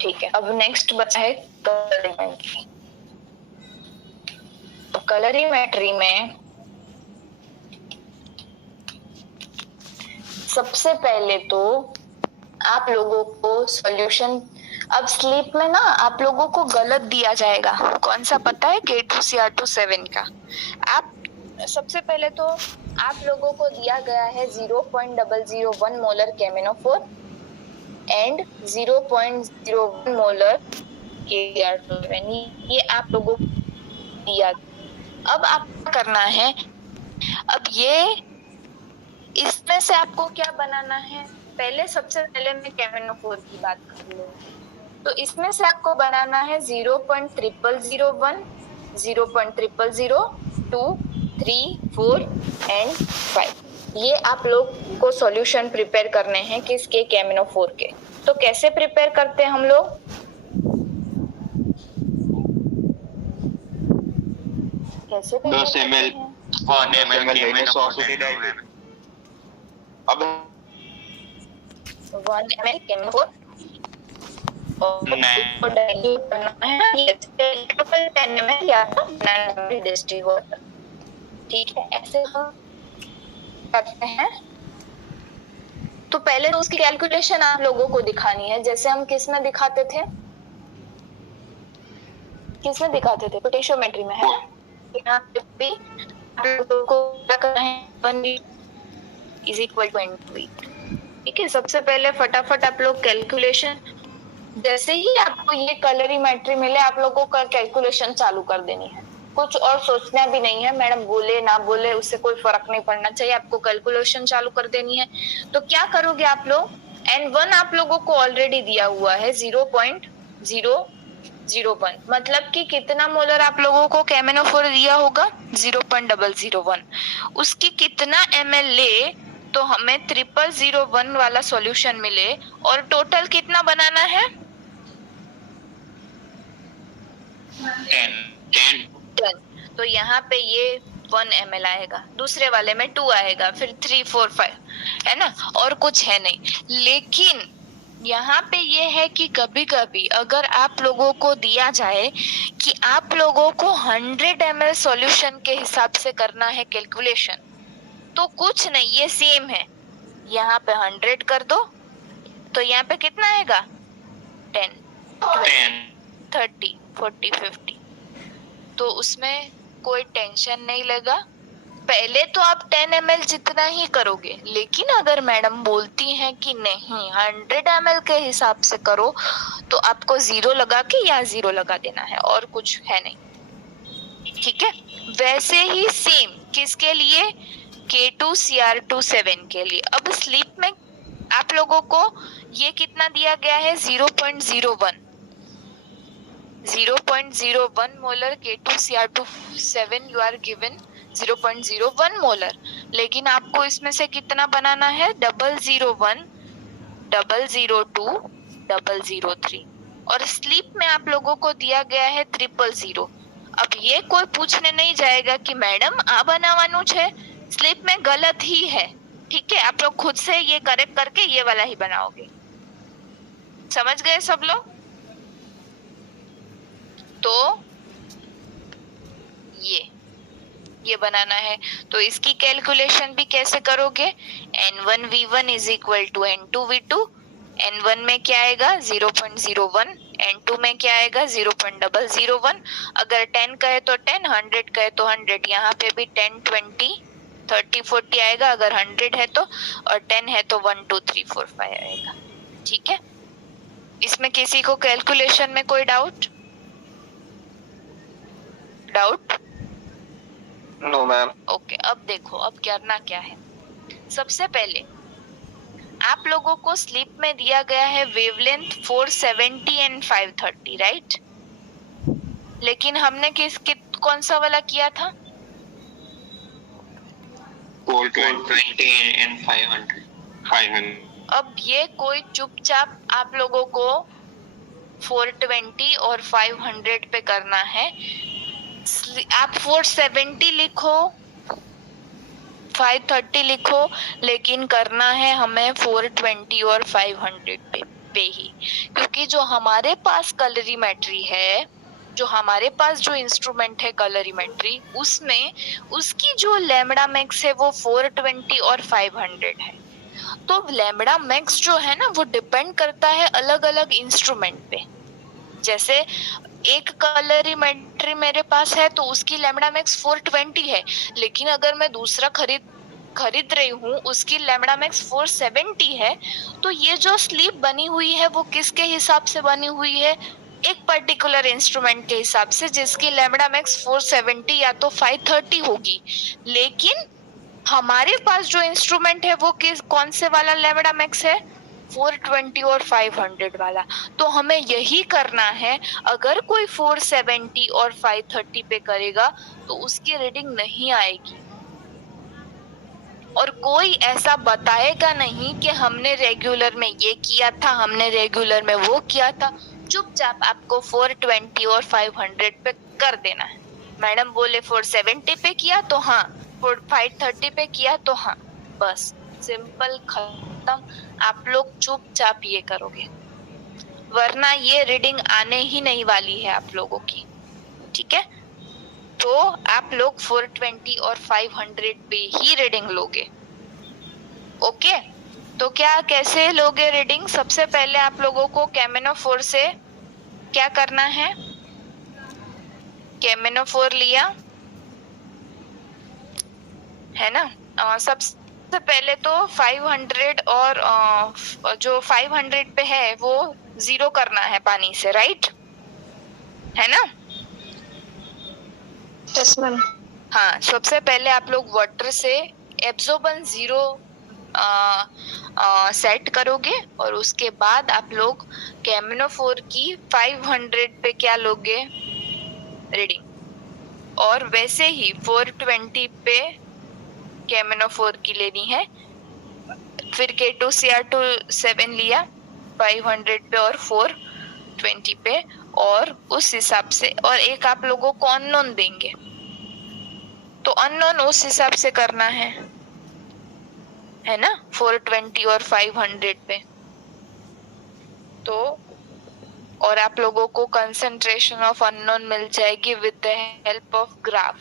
ठीक है, अब नेक्स्ट बचा है कलरिंग। कलरीमेट्री में सबसे पहले तो आप लोगों को सॉल्यूशन, अब स्लीप में ना आप लोगों को गलत दिया जाएगा। कौन सा पता है? K2Cr2 7 का। आप सबसे पहले तो आप लोगों को दिया गया है 0.001 molar KMnO4 and 0.01 molar Kr2 ये आप लोगों को दिया। अब आपको करना है, अब ये इसमें से आपको क्या बनाना है? पहले सबसे पहले मैं KMnO4 की बात कर लूँ तो इसमें से आपको बनाना है 0.0001, 0.000, 2, 3, 4 एंड 5। ये आप लोग को सॉल्यूशन प्रिपेयर करने हैं किसके? KMnO4 के। तो कैसे प्रिपेयर करते हैं हम लोग? कैसे 10 ml 1 ml अब 1 ml KMnO4 और नहीं। डाइल्यूट करना है ये 10 ml या तो 9 ml डिस्टिल वाटर। ठीक है, ऐसे हम करते हैं। तो पहले तो उसकी कैलकुलेशन आप लोगों को दिखानी है, जैसे हम किस में दिखाते थे? किस में दिखाते थे? पोटेशियोमेट्री में, है ना? यहाँ पे भी आप लोगों को क्या करना है? 1 इज इक्वल टू n2। ठीक है, सबसे पहले फटाफट आप लोग कैलकुलेशन, जैसे ही आपको ये कलरीमेट्री मिले आप लोगों का कैलकुलेशन चालू कर देनी है। कुछ और सोचना भी नहीं है, मैडम बोले ना बोले उससे कोई फर्क नहीं पड़ना चाहिए, आपको कैलकुलेशन चालू कर देनी है। तो क्या करोगे आप लोग? N1 आप लोगों को ऑलरेडी दिया हुआ है 0.001, मतलब कि कितना मोलर आप लोगों को KMnO4 दिया होगा? 0.001। उसकी कितना ml ले तो हमें 0001 वाला सॉल्यूशन मिले, और टोटल कितना बनाना है? 10। तो यहाँ पे ये 1 ml आएगा, दूसरे वाले में 2 आएगा, फिर 3, 4, 5, है ना? और कुछ है नहीं। लेकिन यहाँ पे ये है कि कभी कभी अगर आप लोगों को दिया जाए कि आप लोगों को 100 ml सॉल्यूशन के हिसाब से करना है कैलकुलेशन, तो कुछ नहीं, ये सेम है। यहाँ पे 100 कर दो तो यहाँ पे कितना आएगा? 10, 30, 40, 50। तो उसमें कोई टेंशन नहीं लगा। पहले तो आप 10 ml जितना ही करोगे, लेकिन अगर मैडम बोलती हैं कि नहीं 100 ml के हिसाब से करो तो आपको 0 लगा के या 0 लगा देना है, और कुछ है नहीं। ठीक है, वैसे ही सेम किसके लिए? K2Cr2 7 के लिए। अब स्लीप में आप लोगों को ये कितना दिया गया है? 0.01 molar K2Cr2 7 you are given 0.01 molar. लेकिन आपको इसमें से कितना बनाना है? 001, 002, 003। और स्लीप में आप लोगों को दिया गया है 000। अब ये कोई पूछने नहीं जाएगा कि मैडम आ बनावानु छे, स्लीप में गलत ही है। ठीक है, आप लोग खुद से ये करेक्ट करके ये वाला ही बनाओगे। समझ गए सब लोग? तो ये बनाना है। तो इसकी कैलकुलेशन भी कैसे करोगे? N1V1 is equal to N2V2। N1 में क्या आएगा? 0.01, N2 में क्या आएगा? 0.001। अगर 10 कहे तो 10, 100 कहे तो 100। यहाँ पे भी 10, 20, 30, 40 आएगा अगर 100 है तो, और 10 है तो 1, 2, 3, 4, 5 आएगा। ठीक है, इसमें किसी को कैलकुलेशन में कोई डाउट? No ma'am. ओके, अब देखो अब करना क्या है। सबसे पहले आप लोगों को स्लीप में दिया गया है वेवलेंथ 470 एंड 530, राइट? लेकिन हमने कौन सा वाला किया था? 420 and 500। अब ये कोई चुपचाप आप लोगों को 420 और 500 पे करना है। आप 470 लिखो, 530 लिखो, लेकिन करना है हमें 420 और 500 पे ही, क्योंकि जो हमारे पास कलरीमेट्री है जो हमारे पास जो इंस्ट्रूमेंट है कलरीमेट्री, उसमें उसकी जो लैम्बडा मैक्स है वो 420 और 500 है। तो लैम्बडा मैक्स जो है ना वो डिपेंड करता है अलग अलग इंस्ट्रूमेंट पे। जैसे एक कलरीमेट्री मेरे पास है तो उसकी लैम्बडा मैक्स 420 है, लेकिन अगर मैं दूसरा खरीद रही हूँ उसकी लैम्बडा मैक्स 470 है, तो ये जो स्लीप बनी हुई है वो किसके हिसाब से बनी हुई है? एक पर्टिकुलर इंस्ट्रूमेंट के हिसाब से, जिसकी लैम्बडा मैक्स 470 या तो 530 होगी। लेकिन हमारे पास जो इंस्ट्रूमेंट है वो कौन से वाला लैम्बडा मैक्स है? 420 और 500 वाला। तो हमें यही करना है, अगर कोई 470 और 530 पे करेगा तो उसकी रीडिंग नहीं आएगी, और कोई ऐसा बताएगा नहीं कि हमने रेगुलर में ये किया था, हमने रेगुलर में वो किया था। चुपचाप आपको 420 और 500 पे कर देना है। मैडम बोले 470 पे किया तो हाँ, 530 पे किया तो हाँ, बस सिंपल, खत्म। आप लोग चुपचाप ये करोगे, वरना ये रीडिंग आने ही नहीं वाली है आप लोगों की, ठीक है? तो आप लोग 420 और 500 पे ही रीडिंग लोगे, ओके? तो क्या कैसे लोगे रीडिंग? सबसे पहले आप लोगों को केमिनोफोर से क्या करना है? केमिनोफोर लिया है ना? सबसे पहले तो 500 और जो 500 पे है वो 0 करना है पानी से, राइट? है ना? Yes ma'am. हाँ, सबसे पहले आप लोग वाटर से एब्जॉर्बन 0 सेट करोगे, और उसके बाद आप लोग केमिनोफोर की 500 पे क्या लोगे? रीडिंग। और वैसे ही 420 पे केमिनोफोर की लेनी है, फिर K2Cr2 7 लिया 500 पे और 420 पे, और उस हिसाब से, और एक आप लोगों को अननोन देंगे, तो अननोन उस हिसाब से करना है ना? 420 और 500 पे। तो और आप लोगों को कंसंट्रेशन ऑफ अननोन मिल जाएगी with the help of graph.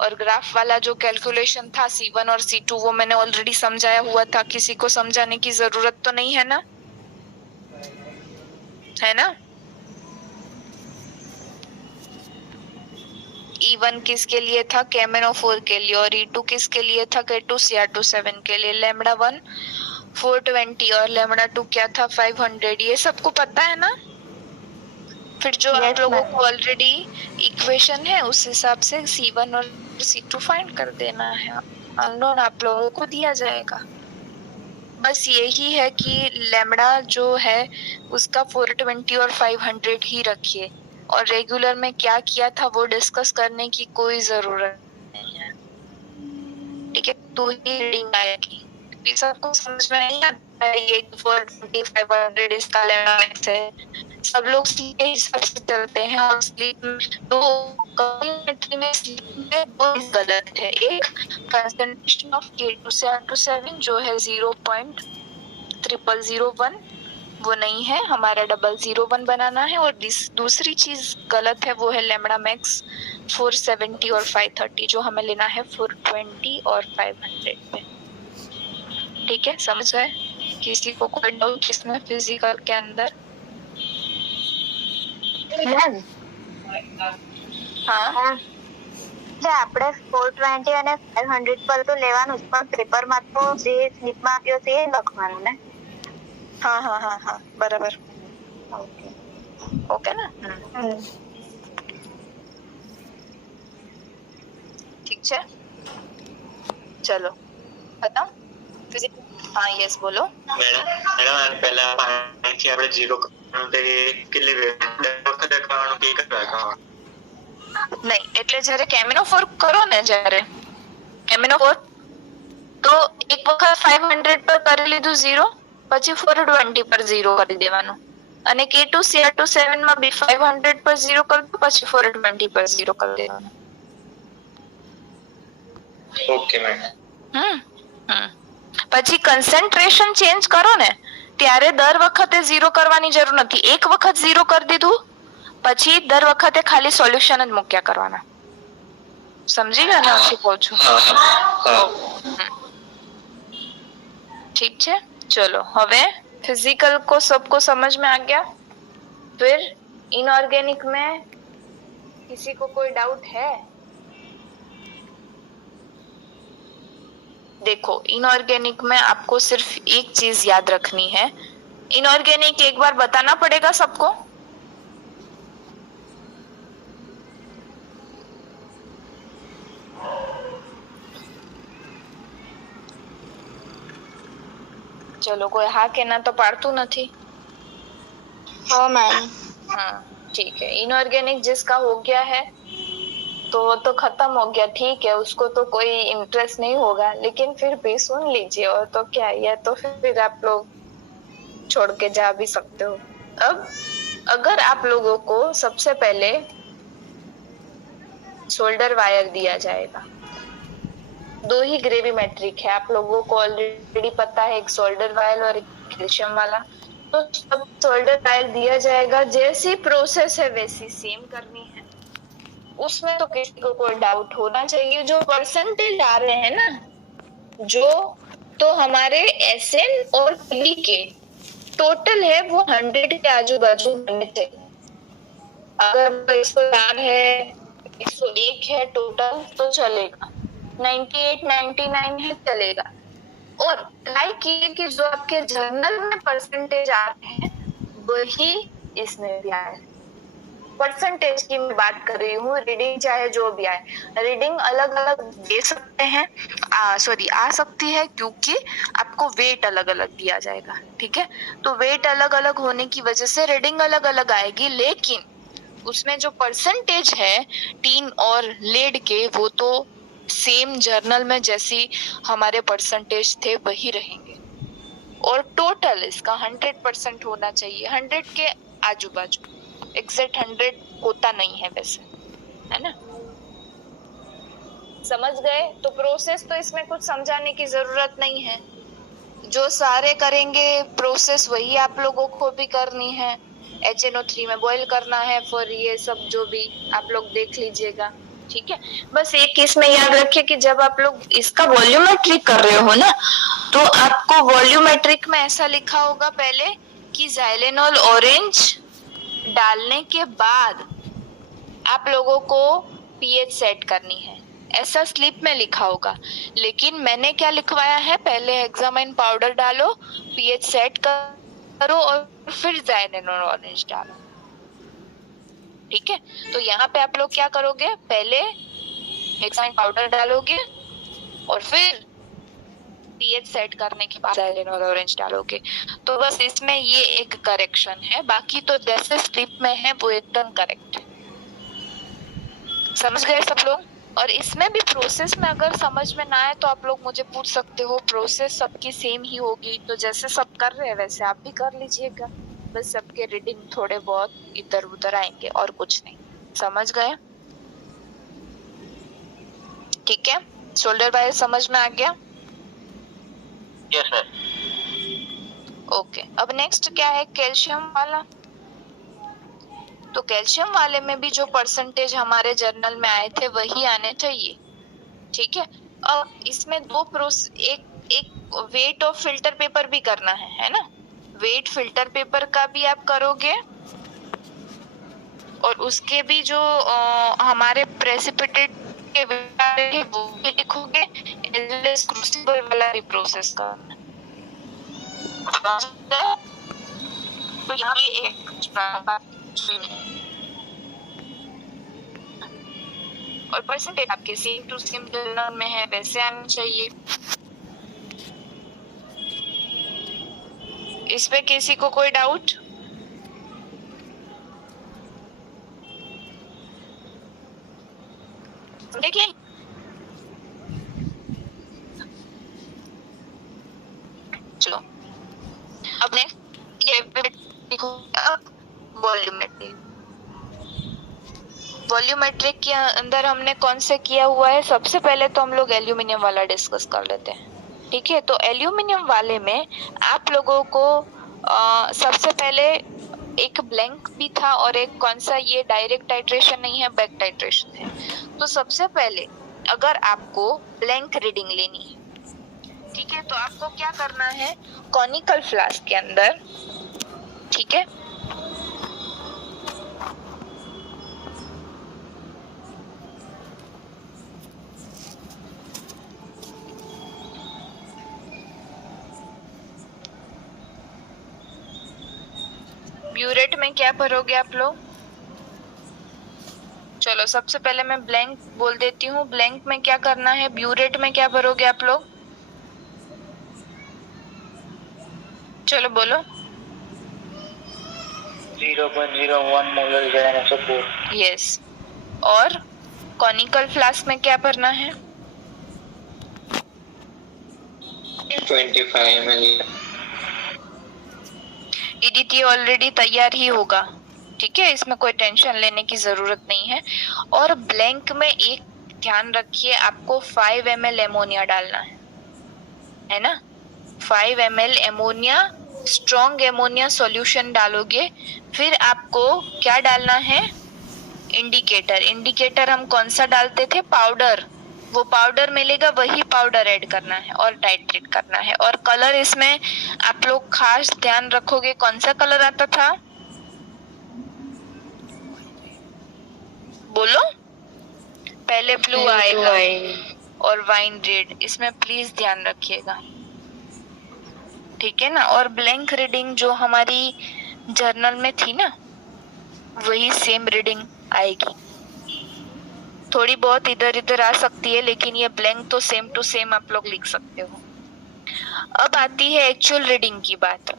और ग्राफ वाला जो कैलकुलेशन था C1 और C2 वो मैंने ऑलरेडी समझाया हुआ था, किसी को समझाने की जरूरत तो नहीं है ना? है ना? E1 किसके लिए था? केमिनोफोर के लिए। और E2 किसके लिए था? K2Cr2 7 के लिए। लैम्बडा 1 420 और लैम्बडा 2 क्या था? 500। ये सबको पता है ना? फिर जो आप लोगों को ऑलरेडी इक्वेशन है उस हिसाब से C1 और C2 फाइंड कर देना है। अननोन आप लोगों को दिया जाएगा। बस यही है कि लैम्बडा जो है उसका 420 और 500 ही रखिए, और रेगुलर में क्या किया था वो डिस्कस करने की कोई जरूरत नहीं है, ठीक है? तो ही रीडिंग आएगी। ये सबको समझ में नहीं आता है ये 420 500 इसका लैम्बडा मैक्स है। सब लोग स्लीप के हिसाब से चलते हैं, और स्लीप तो कम्युनिटी में स्लीप में दो गलत है। एक कंसंट्रेशन ऑफ K2Cr2 जो है 0.0001 वो नहीं है, हमारा 001 बनाना है। और दूसरी चीज गलत है वो है लैम्बडा मैक्स 470 और 530, जो हमें लेना है 420 और 500 पे, ठीक है? समझ गए? किसी को कोई डाउट इसमें फिजिकल के अंदर? हाँ, જે આપણે 420 અને 500 પર તો લેવાનું જ, પણ પેપરમાં તો જે સ્લીપમાં આપ્યો છે એ લખવાનું ને? हाँ हाँ हाँ हाँ, बराबर। ओके ना? ठीक है, चलो बताओ। हाँ यस बोलो। મેડમ પહેલા પાણીથી આપણે 0 કરવાનું તે કેટલી વખત કરવાનું કે એક જ વાર કરવાનું? नहीं, એટલે જ્યારે કેમિનોફોર કરો ને, જ્યારે કેમિનોફોર તો એક વખત 500 પર કરી લીધું 0, પછી 420 પર 0 કરી દેવાનું, અને K2Cr2 માં બી 500 પર 0 કરી દો, પછી 420 પર 0 કરી દેવાનું। Okay madam. પછી કન્સન્ટ્રેશન ચેન્જ કરો ને ત્યારે દર વખતે 0 કરવાની જરૂર નથી। એક વખત 0 કરી દીધું પછી દર વખતે ખાલી સોલ્યુશન જ મૂક્યા કરવાના. સમજી ગયા ને હું કહું છું? ठीक है, चलो હવે फिजिकल को सबको समझ में आ गया. फिर इनऑर्गेनिक में किसी को कोई डाउट है? देखो, इनऑर्गेनिक में आपको सिर्फ एक चीज याद रखनी है. इनऑर्गेनिक एक बार बताना पड़ेगा सबको. चलो, कोई हाँ कहना तो पाड़तू नहीं. हाँ मैम. हाँ ठीक है. इनऑर्गेनिक जिसका हो गया है तो वो तो खत्म हो गया, ठीक है, उसको तो कोई इंटरेस्ट नहीं होगा, लेकिन फिर भी सुन लीजिए. और तो क्या है, तो फिर आप लोग छोड़ के जा भी सकते हो. अब अगर आप लोगों को सबसे पहले शोल्डर वायर दिया जाएगा, दो ही ग्रेविमेट्रिक है, आप लोगों को ऑलरेडी पता है, एक शोल्डर वायर और एक कैल्शियम वाला. तो सब शोल्डर वायर दिया जाएगा, जैसी प्रोसेस है वैसी सेम करनी है. उसमें तो किसी को कोई डाउट होना चाहिए. जो परसेंटेज आ रहे हैं ना, जो तो हमारे SN और PV के टोटल है वो 100 के आजू बाजू होने चाहिए. अगर 104 है, 101 है टोटल तो चलेगा, 98, 99 है चलेगा. और ट्राई कीजिए कि जो आपके जर्नल में परसेंटेज आ रहे हैं वही इसमें भी आए. परसेंटेज की मैं बात कर रही हूँ, रीडिंग चाहे जो भी आए, रीडिंग अलग अलग दे सकते हैं, आ सकती है, क्योंकि आपको वेट अलग अलग दिया जाएगा. ठीक है, तो वेट अलग अलग होने की वजह से रीडिंग अलग अलग आएगी, लेकिन उसमें जो परसेंटेज है टीन और लेड के वो तो सेम जर्नल में जैसी हमारे परसेंटेज थे वही रहेंगे. और टोटल इसका 100% होना चाहिए, 100 के आजू बाजू. एग्जैक्ट 100 होता नहीं है वैसे, है ना? समझ गए? तो प्रोसेस तो इसमें कुछ समझाने की जरूरत नहीं है. जो सारे करेंगे प्रोसेस वही आप लोगों को भी करनी है. HNO3 में बॉईल करना है, फिर ये सब जो भी आप लोग देख लीजिएगा. ठीक है, बस एक इसमें याद रखिए कि जब आप लोग इसका वॉल्यूमेट्रिक कर रहे हो ना, तो आपको वॉल्यूमेट्रिक में ऐसा लिखा होगा पहले कि ज़ाइलेनॉल ऑरेंज डालने के बाद आप लोगों को pH सेट करनी है, ऐसा स्लिप में लिखा होगा. लेकिन मैंने क्या लिखवाया है, पहले हेक्सामाइन पाउडर डालो, pH सेट करो और फिर ज़ाइलेनॉल ऑरेंज डालो. ठीक है, तो यहाँ पे आप लोग क्या करोगे, पहले हेक्सामाइन पाउडर डालोगे और फिर pH सेट करने के बाद ज़ाइलेनॉल ऑरेंज डालोगे. तो बस इसमें ये एक करेक्शन है, बाकी तो जैसे स्लिप में है वो एकदम करेक्ट है. समझ गए सब लोग? और इसमें भी प्रोसेस में अगर समझ में ना आए तो आप लोग मुझे पूछ सकते हो. प्रोसेस सबकी सेम ही होगी, तो जैसे सब कर रहे हैं वैसे आप भी कर लीजिएगा. बस सबके रीडिंग थोड़े बहुत इधर उधर आएंगे और कुछ नहीं. समझ गए? ठीक है, शोल्डर वायर समझ में आ गया? Yes sir. ओके, अब नेक्स्ट क्या है, कैल्शियम वाला. तो कैल्शियम वाले में भी जो परसेंटेज हमारे जर्नल में आए थे वही आने चाहिए. ठीक है, अब इसमें दो एक वेट ऑफ फिल्टर पेपर भी करना है ना? वेट फिल्टर पेपर का भी आप करोगे और उसके भी जो हमारे प्रेसिपिटेट के वो भी लिखोगे, क्रूसिबल वाला भी प्रोसेस करना. तो यहाँ पे एक और परसेंटेज आपके सेम टू सेम जर्नल में है वैसे आना चाहिए. इस पे किसी को कोई डाउट? देखिए, चलो अब नेक्स्ट ये देखो, वॉल्यूमेट्रिक. वॉल्यूमेट्रिक के अंदर हमने कौन से किया हुआ है, सबसे पहले तो हम लोग एल्यूमिनियम वाला डिस्कस कर लेते हैं. ठीक है, तो एल्यूमिनियम वाले में आप लोगों को सबसे पहले एक ब्लैंक भी था और एक कौन सा, ये डायरेक्ट टाइट्रेशन नहीं है, बैक टाइट्रेशन है। तो सबसे पहले अगर आपको ब्लैंक रीडिंग लेनी है, ठीक है, तो आपको क्या करना है, कॉनिकल फ्लास्क के अंदर, ठीक है, ब्यूरेट में क्या भरोगे आप लोग? चलो सबसे पहले मैं ब्लैंक बोल देती हूँ, ब्लैंक में क्या करना है, ब्यूरेट में क्या भरोगे आप लोग? चलो बोलो। 0.01 मोलर ZnSO4। यस। और कॉनिकल फ्लास्क में क्या भरना है? 25 ml। EDTA ऑलरेडी तैयार ही होगा, ठीक है, इसमें कोई टेंशन लेने की जरूरत नहीं है। और ब्लैंक में एक ध्यान रखिए, आपको 5 ml एमोनिया डालना है ना, 5 ml ammonia, strong ammonia solution डालोगे। फिर आपको क्या डालना है, इंडिकेटर। इंडिकेटर हम कौन सा डालते थे, पाउडर, वो पाउडर मिलेगा वही पाउडर ऐड करना है और टाइट्रेट करना है। और कलर इसमें आप लोग खास ध्यान रखोगे, कौन सा कलर आता था, बोलो, पहले ब्लू आएगा और वाइन रेड, इसमें प्लीज ध्यान रखिएगा, ठीक है ना। और ब्लैंक रीडिंग जो हमारी जर्नल में थी ना, वही सेम रीडिंग आएगी, थोड़ी बहुत इधर इधर आ सकती है, लेकिन ये ब्लैंक तो सेम टू सेम आप लोग लिख सकते हो। अब आती है एक्चुअल रीडिंग की बात।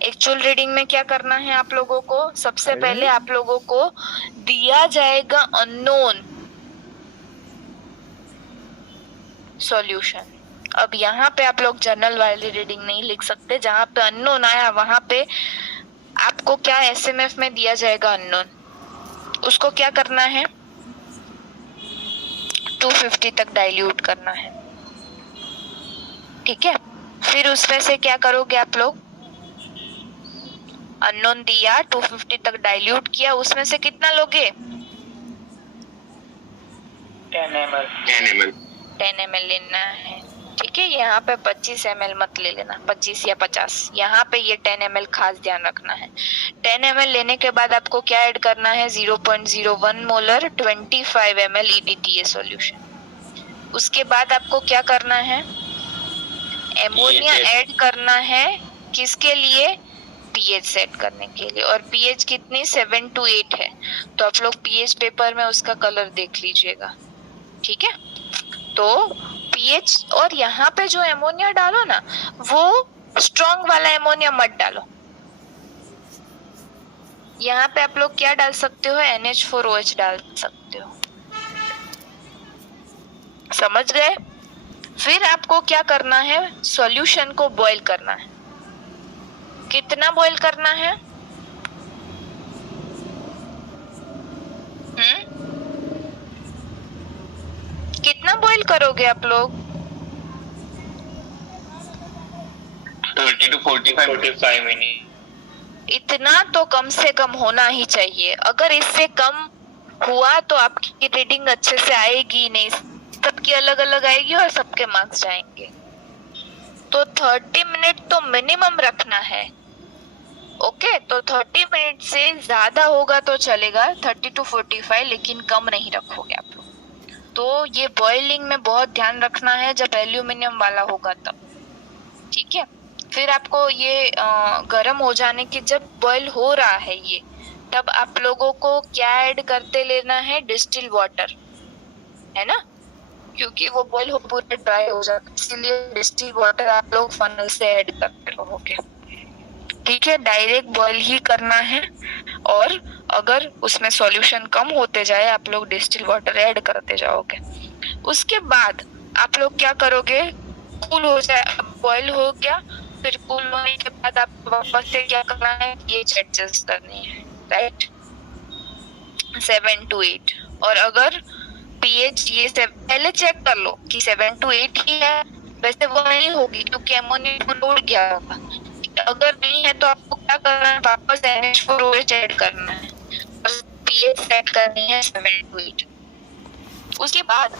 एक्चुअल रीडिंग में क्या करना है आप लोगों को, सबसे पहले आप लोगों को दिया जाएगा अननोन सॉल्यूशन। अब यहाँ पे आप लोग जर्नल वाली रीडिंग नहीं लिख सकते, जहाँ पे अननोन आया वहां पे आपको क्या SMF में दिया जाएगा अननोन, उसको क्या करना है, 250 तक डाइल्यूट करना है, ठीक है। फिर उसमें से क्या करोगे आप लोग, अननोन दिया, 250 तक डाइल्यूट किया, उसमें से कितना लोगे, 10 ml। 10 ml लेना है, ठीक है। यहाँ पे 25 ml मत ले लेना, 25 या 50, यहाँ पे ये 10 ml खास ध्यान रखना है। 10 ml लेने के बाद आपको क्या ऐड करना है, 0.01 मोलर 25 ml EDTA सॉल्यूशन। उसके बाद आपको क्या करना है, एमोनिया ऐड करना है, किसके लिए, पीएच सेट करने के लिए। और पीएच कितनी, 7 to 8 है, तो आप लोग पीएच पेपर में उसका कलर देख लीजिएगा, ठीक है। तो पीएच, और यहाँ पे जो एमोनिया डालो ना, वो स्ट्रॉन्ग वाला एमोनिया मत डालो। यहाँ पे आप लोग क्या डाल सकते हो, NH4OH डाल सकते हो, समझ गए। फिर आपको क्या करना है, सॉल्यूशन को बॉईल करना है। कितना बॉईल करना है, कितना बॉईल करोगे आप लोग, 30 to 45 मिनट। इतना तो कम से कम होना ही चाहिए। अगर इससे कम हुआ तो आपकी रीडिंग अच्छे से आएगी नहीं, सबकी अलग अलग आएगी और सबके मार्क्स जाएंगे। तो 30 मिनट तो मिनिमम रखना है, ओके। तो 30 मिनट से ज्यादा होगा तो चलेगा, 30 to 45, लेकिन कम नहीं रखोगे आप लोग। तो ये बॉइलिंग में बहुत ध्यान रखना है, जब एल्यूमिनियम वाला होगा तब, ठीक है। फिर आपको ये गर्म हो जाने की, जब बॉईल हो रहा है ये, तब आप लोगों को क्या ऐड करते लेना है, डिस्टिल वाटर, है ना, क्योंकि वो बॉईल हो पूरा ड्राई हो जाता है, इसीलिए डिस्टिल वाटर आप लोग फनल से ऐड करते रहोगे, ठीक है। डायरेक्ट बॉईल ही करना है, और अगर उसमें सॉल्यूशन कम होते जाए आप लोग डिस्टिल वाटर ऐड करते जाओगे। उसके बाद आप लोग क्या करोगे, कूल हो जाए, बॉईल हो गया, फिर कूल होने के बाद आपको वापस से क्या करना है, पीएच एडजस्ट करनी है, राइट, 7 to 8। और अगर पीएच ये पहले चेक कर लो कि 7 to 8 ही है, वैसे वो नहीं होगी क्योंकि एमोनिया लोड गया होगा। अगर नहीं है तो आपको क्या करना है, वापस NH4OH ऐड करना है और pH सेट करनी है 7 to 8। उसके बाद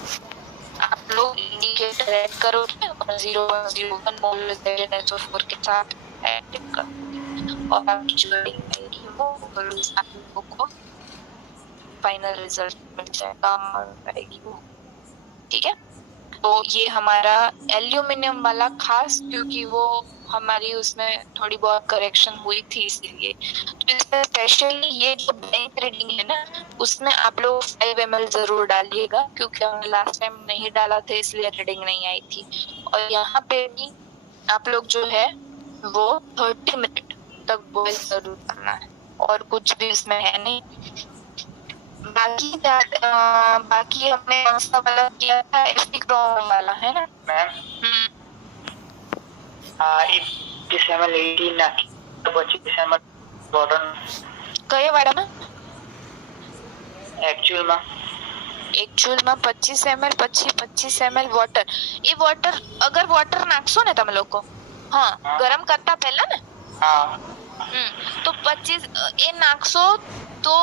आप लोग इंडिकेटर ऐड करोगे और 0.01 मोल NaCO4 के साथ ऐड करोगे और आपकी जो रीडिंग आएगी वो आप लोगों को फाइनल रिजल्ट मिल जाएगा और आएगी वो। ठीक है, तो ये हमारा एल्यूमिनियम वाला खास, क्योंकि वो हमारी उसमें थोड़ी बहुत करेक्शन हुई थी इसलिए। तो इसमें स्पेशली ये जो बैंक रीडिंग है ना, उसमें आप लोग 5 ml जरूर डालिएगा, क्योंकि हमने लास्ट टाइम नहीं डाला था इसलिए रीडिंग नहीं आई थी। और यहाँ पे भी आप लोग जो है वो 30 मिनट तक बॉईल जरूर करना है और कुछ भी इसमें है नहीं। बाकी हमने कौन सा वाला किया था, एफिक्रोम वाला है ना मैम? इस ml 18 નાખી તો 25 ml વોટર કયા વાળામાં? एक्चुअल में 25 ml પછી 25 ml વોટર। એ વોટર અગર વોટર નાખશો ને તમે લોકો, હા, ગરમ કરતા પહેલા ને, हाँ તો 25 એ નાખશો તો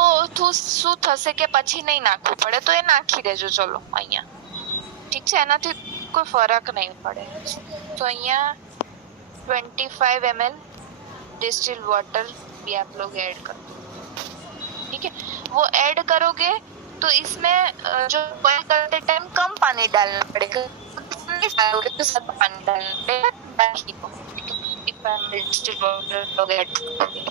શું થશે કે પછી નહીં નાખવું પડે, તો એ નાખી દેજો। ચલો અહીંયા ઠીક છે, એનાથી કોઈ ફરક નહીં પડે। તો અહીંયા 25 ml डिस्टिल वाटर भी आप लोग ऐड कर दो। ठीक है, वो ऐड करोगे तो इसमें जो बॉईल करते टाइम कम पानी डालना पड़ेगा, नहीं डालोगे तो सब पानी डालना पड़ेगा बाकी को। डिस्टिल वाटर लोग ऐड करोगे।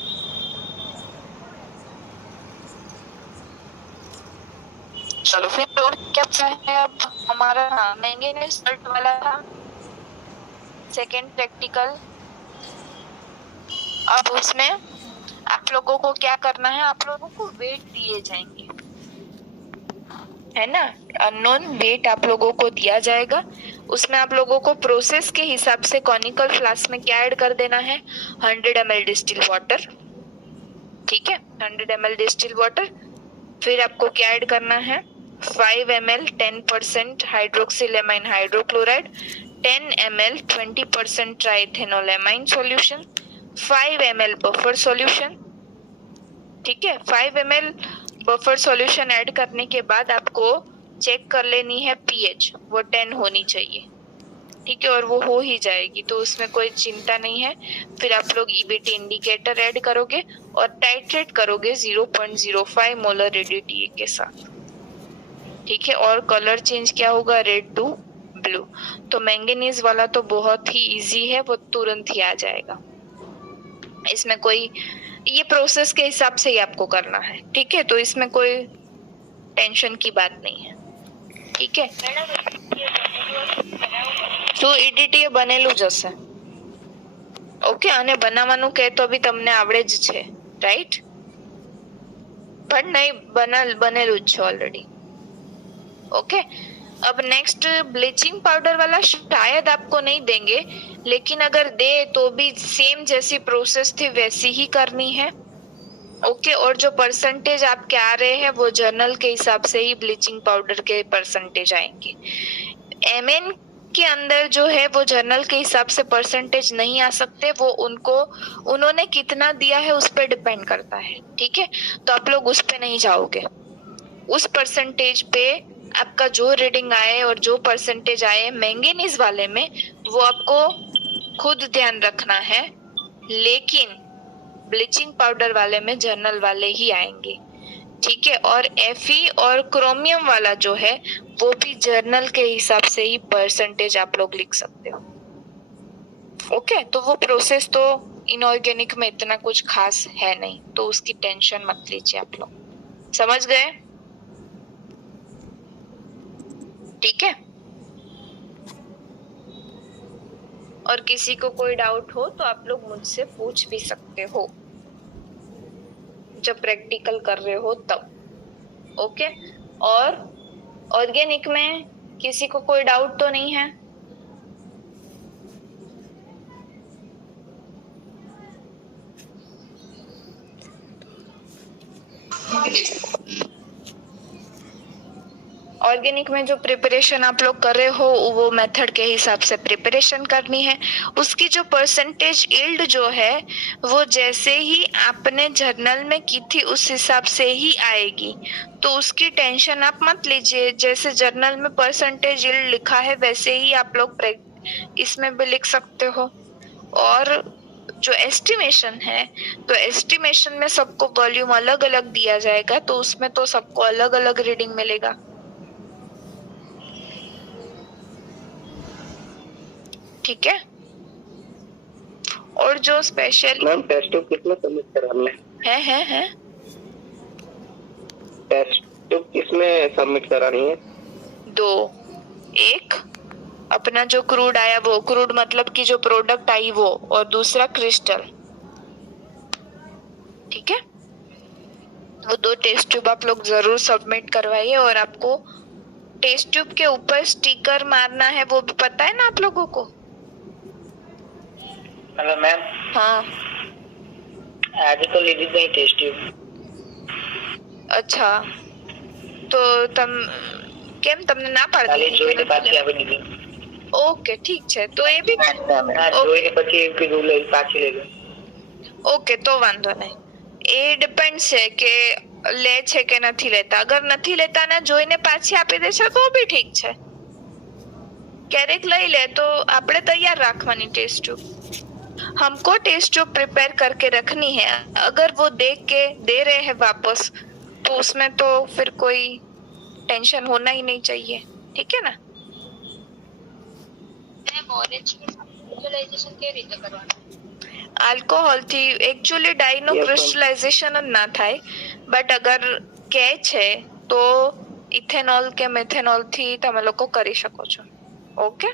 चलो फिर और क्या है अब हमारा, हाँ, मैंगनीज सल्ट वाला था सेकेंड प्रैक्टिकल। अब उसमें आप लोगों को क्या करना है, आप लोगों को वेट दिए जाएंगे, है ना, अननोन वेट आप लोगों को दिया जाएगा। उसमें आप लोगों को प्रोसेस के हिसाब से कॉनिकल फ्लास्क में क्या ऐड कर देना है, 100 ml डिस्टिल वाटर। ठीक है, 100 ml डिस्टिल वाटर। फिर आपको क्या ऐड करना है, 5 ml 10% hydroxylamine hydrochloride, 10 ml 20% triethanolamine solution, 5 ml buffer solution. ठीक है, 5 ml बफर सॉल्यूशन ऐड करने के बाद आपको चेक कर लेनी है पीएच, वो 10 होनी चाहिए। ठीक है, और वो हो ही जाएगी, तो उसमें कोई चिंता नहीं है। फिर आप लोग ईबीटी इंडिकेटर ऐड करोगे और टाइट्रेट करोगे 0.05 मोलर रेडियो के साथ। ठीक है, और कलर चेंज क्या होगा, रेड टू ब्लू। तो मैंगनीज वाला तो बहुत ही इजी है, वो तुरंत ही आ जाएगा। इसमें कोई, ये प्रोसेस के हिसाब से ही आपको करना है। ठीक है, तो इसमें कोई टेंशन की बात नहीं है। ठीक है, તો ઈડીટી બનેલું જ હશે। ઓકે, અને બનાવવાનું કહે તો બી તમને આવડે જ છે, રાઈટ? પણ નહીં બનેલું જ છે ઓલરેડી। ओके, अब नेक्स्ट ब्लीचिंग पाउडर वाला शायद आपको नहीं देंगे, लेकिन अगर दे तो भी सेम जैसी प्रोसेस थी वैसी ही करनी है। ओके, और जो परसेंटेज आपके आ रहे हैं वो जर्नल के हिसाब से ही ब्लीचिंग पाउडर के परसेंटेज आएंगे। एमएन के अंदर जो है वो जर्नल के हिसाब से परसेंटेज नहीं आ सकते, वो उन्होंने कितना दिया है उस पर डिपेंड करता है। ठीक है, तो आप लोग उस पे नहीं जाओगे, उस परसेंटेज पे आपका जो रीडिंग आए और जो परसेंटेज आए मैंगनीज वाले में वो आपको खुद ध्यान रखना है, लेकिन ब्लीचिंग पाउडर वाले में जर्नल वाले ही आएंगे। ठीक है, और एफई और क्रोमियम वाला जो है वो भी जर्नल के हिसाब से ही परसेंटेज आप लोग लिख सकते हो। ओके, तो वो प्रोसेस तो इनऑर्गेनिक में इतना कुछ खास है नहीं, तो उसकी टेंशन मत लीजिए आप लोग। समझ गए? ठीक है, और किसी को कोई डाउट हो तो आप लोग मुझसे पूछ भी सकते हो जब प्रैक्टिकल कर रहे हो तब। ओके, और ऑर्गेनिक में किसी को कोई डाउट तो नहीं है? ऑर्गेनिक में जो प्रिपरेशन आप लोग कर रहे हो वो मेथड के हिसाब से प्रिपरेशन करनी है। उसकी जो परसेंटेज यील्ड जो है वो जैसे ही आपने जर्नल में की थी उस हिसाब से ही आएगी, तो उसकी टेंशन आप मत लीजिए। जैसे जर्नल में परसेंटेज यील्ड लिखा है वैसे ही आप लोग इसमें भी लिख सकते हो। और जो एस्टिमेशन है तो एस्टिमेशन में सबको वॉल्यूम अलग अलग दिया जाएगा, तो उसमें तो सबको अलग अलग रीडिंग मिलेगा। ठीक है। और जो स्पेशल मैम टेस्ट ट्यूब किसमें सबमिट कराना है टेस्ट ट्यूब किसमें सबमिट करानी है? दो, एक अपना जो क्रूड आया वो, क्रूड मतलब कि जो प्रोडक्ट आई वो, और दूसरा क्रिस्टल। ठीक है, वो दो टेस्ट ट्यूब आप लोग जरूर सबमिट करवाइए। और आपको टेस्ट ट्यूब के ऊपर स्टिकर मारना है, वो भी पता है ना आप लोगों को? हेलो मैम, हाँ आज तो લીધી જ નહીં ટેસ્ટ ટ્યુબ। अच्छा, તો કેમ તમને ના ખાલી જોઈને પાછી પાડતી? આપી દીધી। ઓકે ઠીક છે, તો એ બી હા, જોઈને પછી એમ કીધું લઈ પાછી લઈ લો। ઓકે, તો વાંધો નહીં। એ ડિપેન્ડ છે કે લે છે કે નથી લેતા। અગર નથી લેતા ને જોઈને પાછી આપી દેશે તો બી ઠીક છે। ક્યારેક લઈ લે તો આપણે તૈયાર રાખવાની ટેસ્ટ ટ્यूब। हमको टेस्ट ट्यूब प्रिपेयर करके रखनी है। अगर वो देख के दे रहे हैं वापस तो उसमें तो फिर कोई टेंशन होना ही नहीं चाहिए। ठीक है ना? આલ્કોહોલ થી એકચ્યુઅલી ડાઈનો ક્રિસ્ટલાઇઝેશન જ ના થાય, બટ અગર કે છે તો ઇથેનોલ કે મેથેનોલ થી તમે લોકો કરી શકો છો। ઓકે,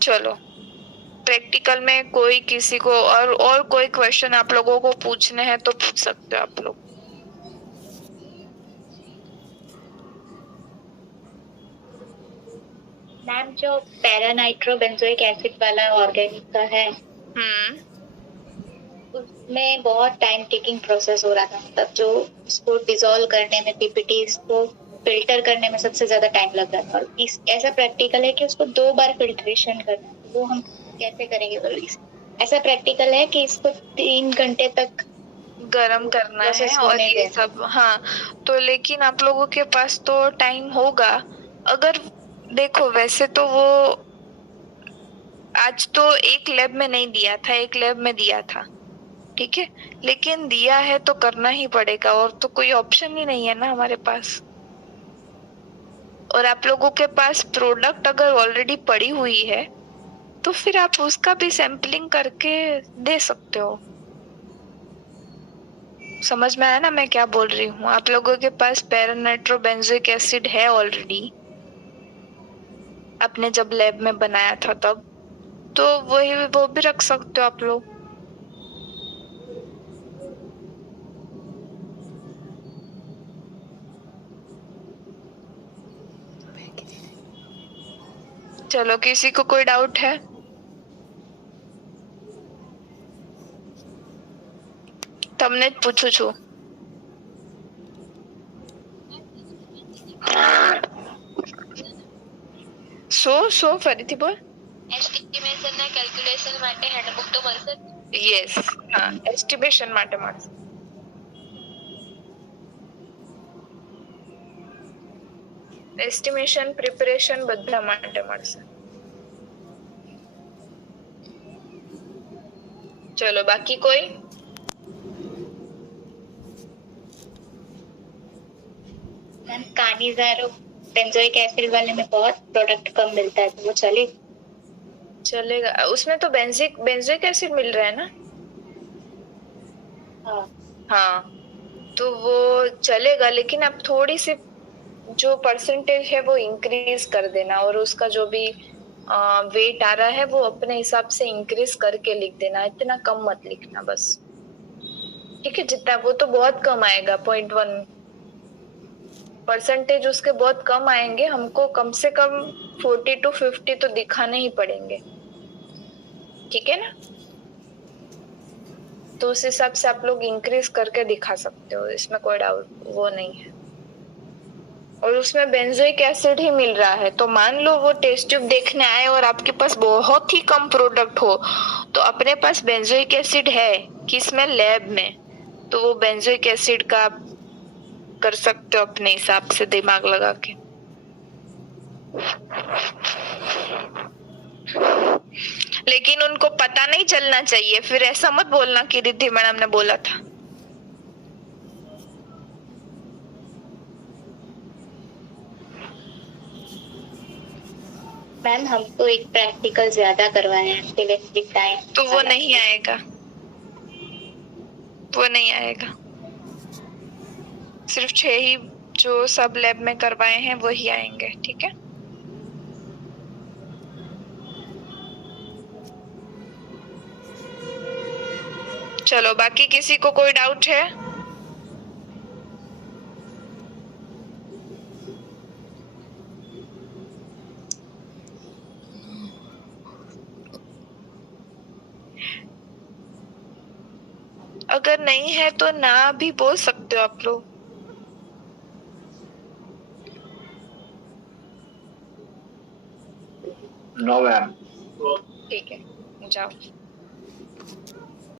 चलो प्रैक्टिकल में कोई किसी को और कोई क्वेश्चन आप लोगों को पूछने हैं तो पूछ सकते हो आप लोग। मैम जो पैरानाइट्रोबेंजोइक एसिड वाला ऑर्गेनिक का है उसमें बहुत टाइम टेकिंग प्रोसेस हो रहा था। मतलब जो उसको डिसॉल्व करने में, पीपीटीज को फिल्टर करने में सबसे ज्यादा टाइम लग रहा था। और इस ऐसा प्रैक्टिकल है कि उसको 2 बार फिल्ट्रेशन करना है, वो हम कैसे करेंगे? ऐसा प्रैक्टिकल है कि इसको 3 घंटे तक गरम करना है और ये सब। हाँ, तो लेकिन आप लोगों के पास तो टाइम होगा। अगर देखो वैसे तो वो आज तो एक लैब में नहीं दिया था, एक लैब में दिया था। ठीक है, लेकिन दिया है तो करना ही पड़ेगा, और तो कोई ऑप्शन ही नहीं है ना हमारे पास। और आप लोगों के पास प्रोडक्ट अगर ऑलरेडी पड़ी हुई है तो फिर आप उसका भी सैंपलिंग करके दे सकते हो। समझ में आया ना मैं क्या बोल रही हूँ? आप लोगों के पास पैरानाइट्रोबेंजोइक एसिड है ऑलरेडी, आपने जब लैब में बनाया था तब, तो वो भी रख सकते हो आप लोग। चलो, किसी को कोई डाउट है? તમને જ પૂછું છું। સો ફરીથી બોલ। એસ્ટિમેશન ના કેલ્ક્યુલેશન માટે હેન્ડબુક તો મળશે? યસ, હા, એસ્ટિમેશન માટે મળશે। એસ્ટિમેશન પ્રિપરેશન બધા માટે મળશે। ચલો, બાકી કોઈ? मैम कानिजारो बेंजोइक एसिड वाले में बहुत प्रोडक्ट कम मिलता है, तो वो चलेगा? उसमें तो बेंजोइक एसिड मिल रहा है ना? हाँ, तो वो चलेगा, लेकिन आप थोड़ी सी जो परसेंटेज है वो इंक्रीज कर देना, और उसका जो भी वेट आ रहा है वो अपने हिसाब से इंक्रीज करके लिख देना। इतना कम मत लिखना बस। ठीक है, जितना वो तो बहुत कम आएगा, 0.1% उसके बहुत कम आएंगे। हमको कम से कम 40 to 50 तो दिखाने ही पड़ेंगे। ठीक है ना? तो उस हिसाब से आप लोग इंक्रीज करके दिखा सकते हो, इसमें कोई डाउट वो नहीं है। और उसमें बेंजोइक एसिड ही मिल रहा है, तो मान लो वो टेस्ट ट्यूब देखने आए और आपके पास बहुत ही कम प्रोडक्ट हो, तो अपने पास बेंजोइक एसिड है किसमें, लैब में, तो वो बेंजोइक एसिड का आप कर सकते हो अपने हिसाब से दिमाग लगा के। लेकिन उनको पता नहीं चलना चाहिए, फिर ऐसा मत बोलना कि रिद्धि मैडम ने बोला था। मैम हमको एक प्रैक्टिकल ज्यादा करवाए हैं, टाइम तो वो नहीं आएगा, वो नहीं आएगा। सिर्फ 6 ही जो सब लैब में करवाए हैं वही आएंगे, ठीक है। चलो, बाकी किसी को कोई डाउट है? अगर नहीं है तो ना भी बोल सकते हो आप लोग। No ma'am. ठीक है, जाओ।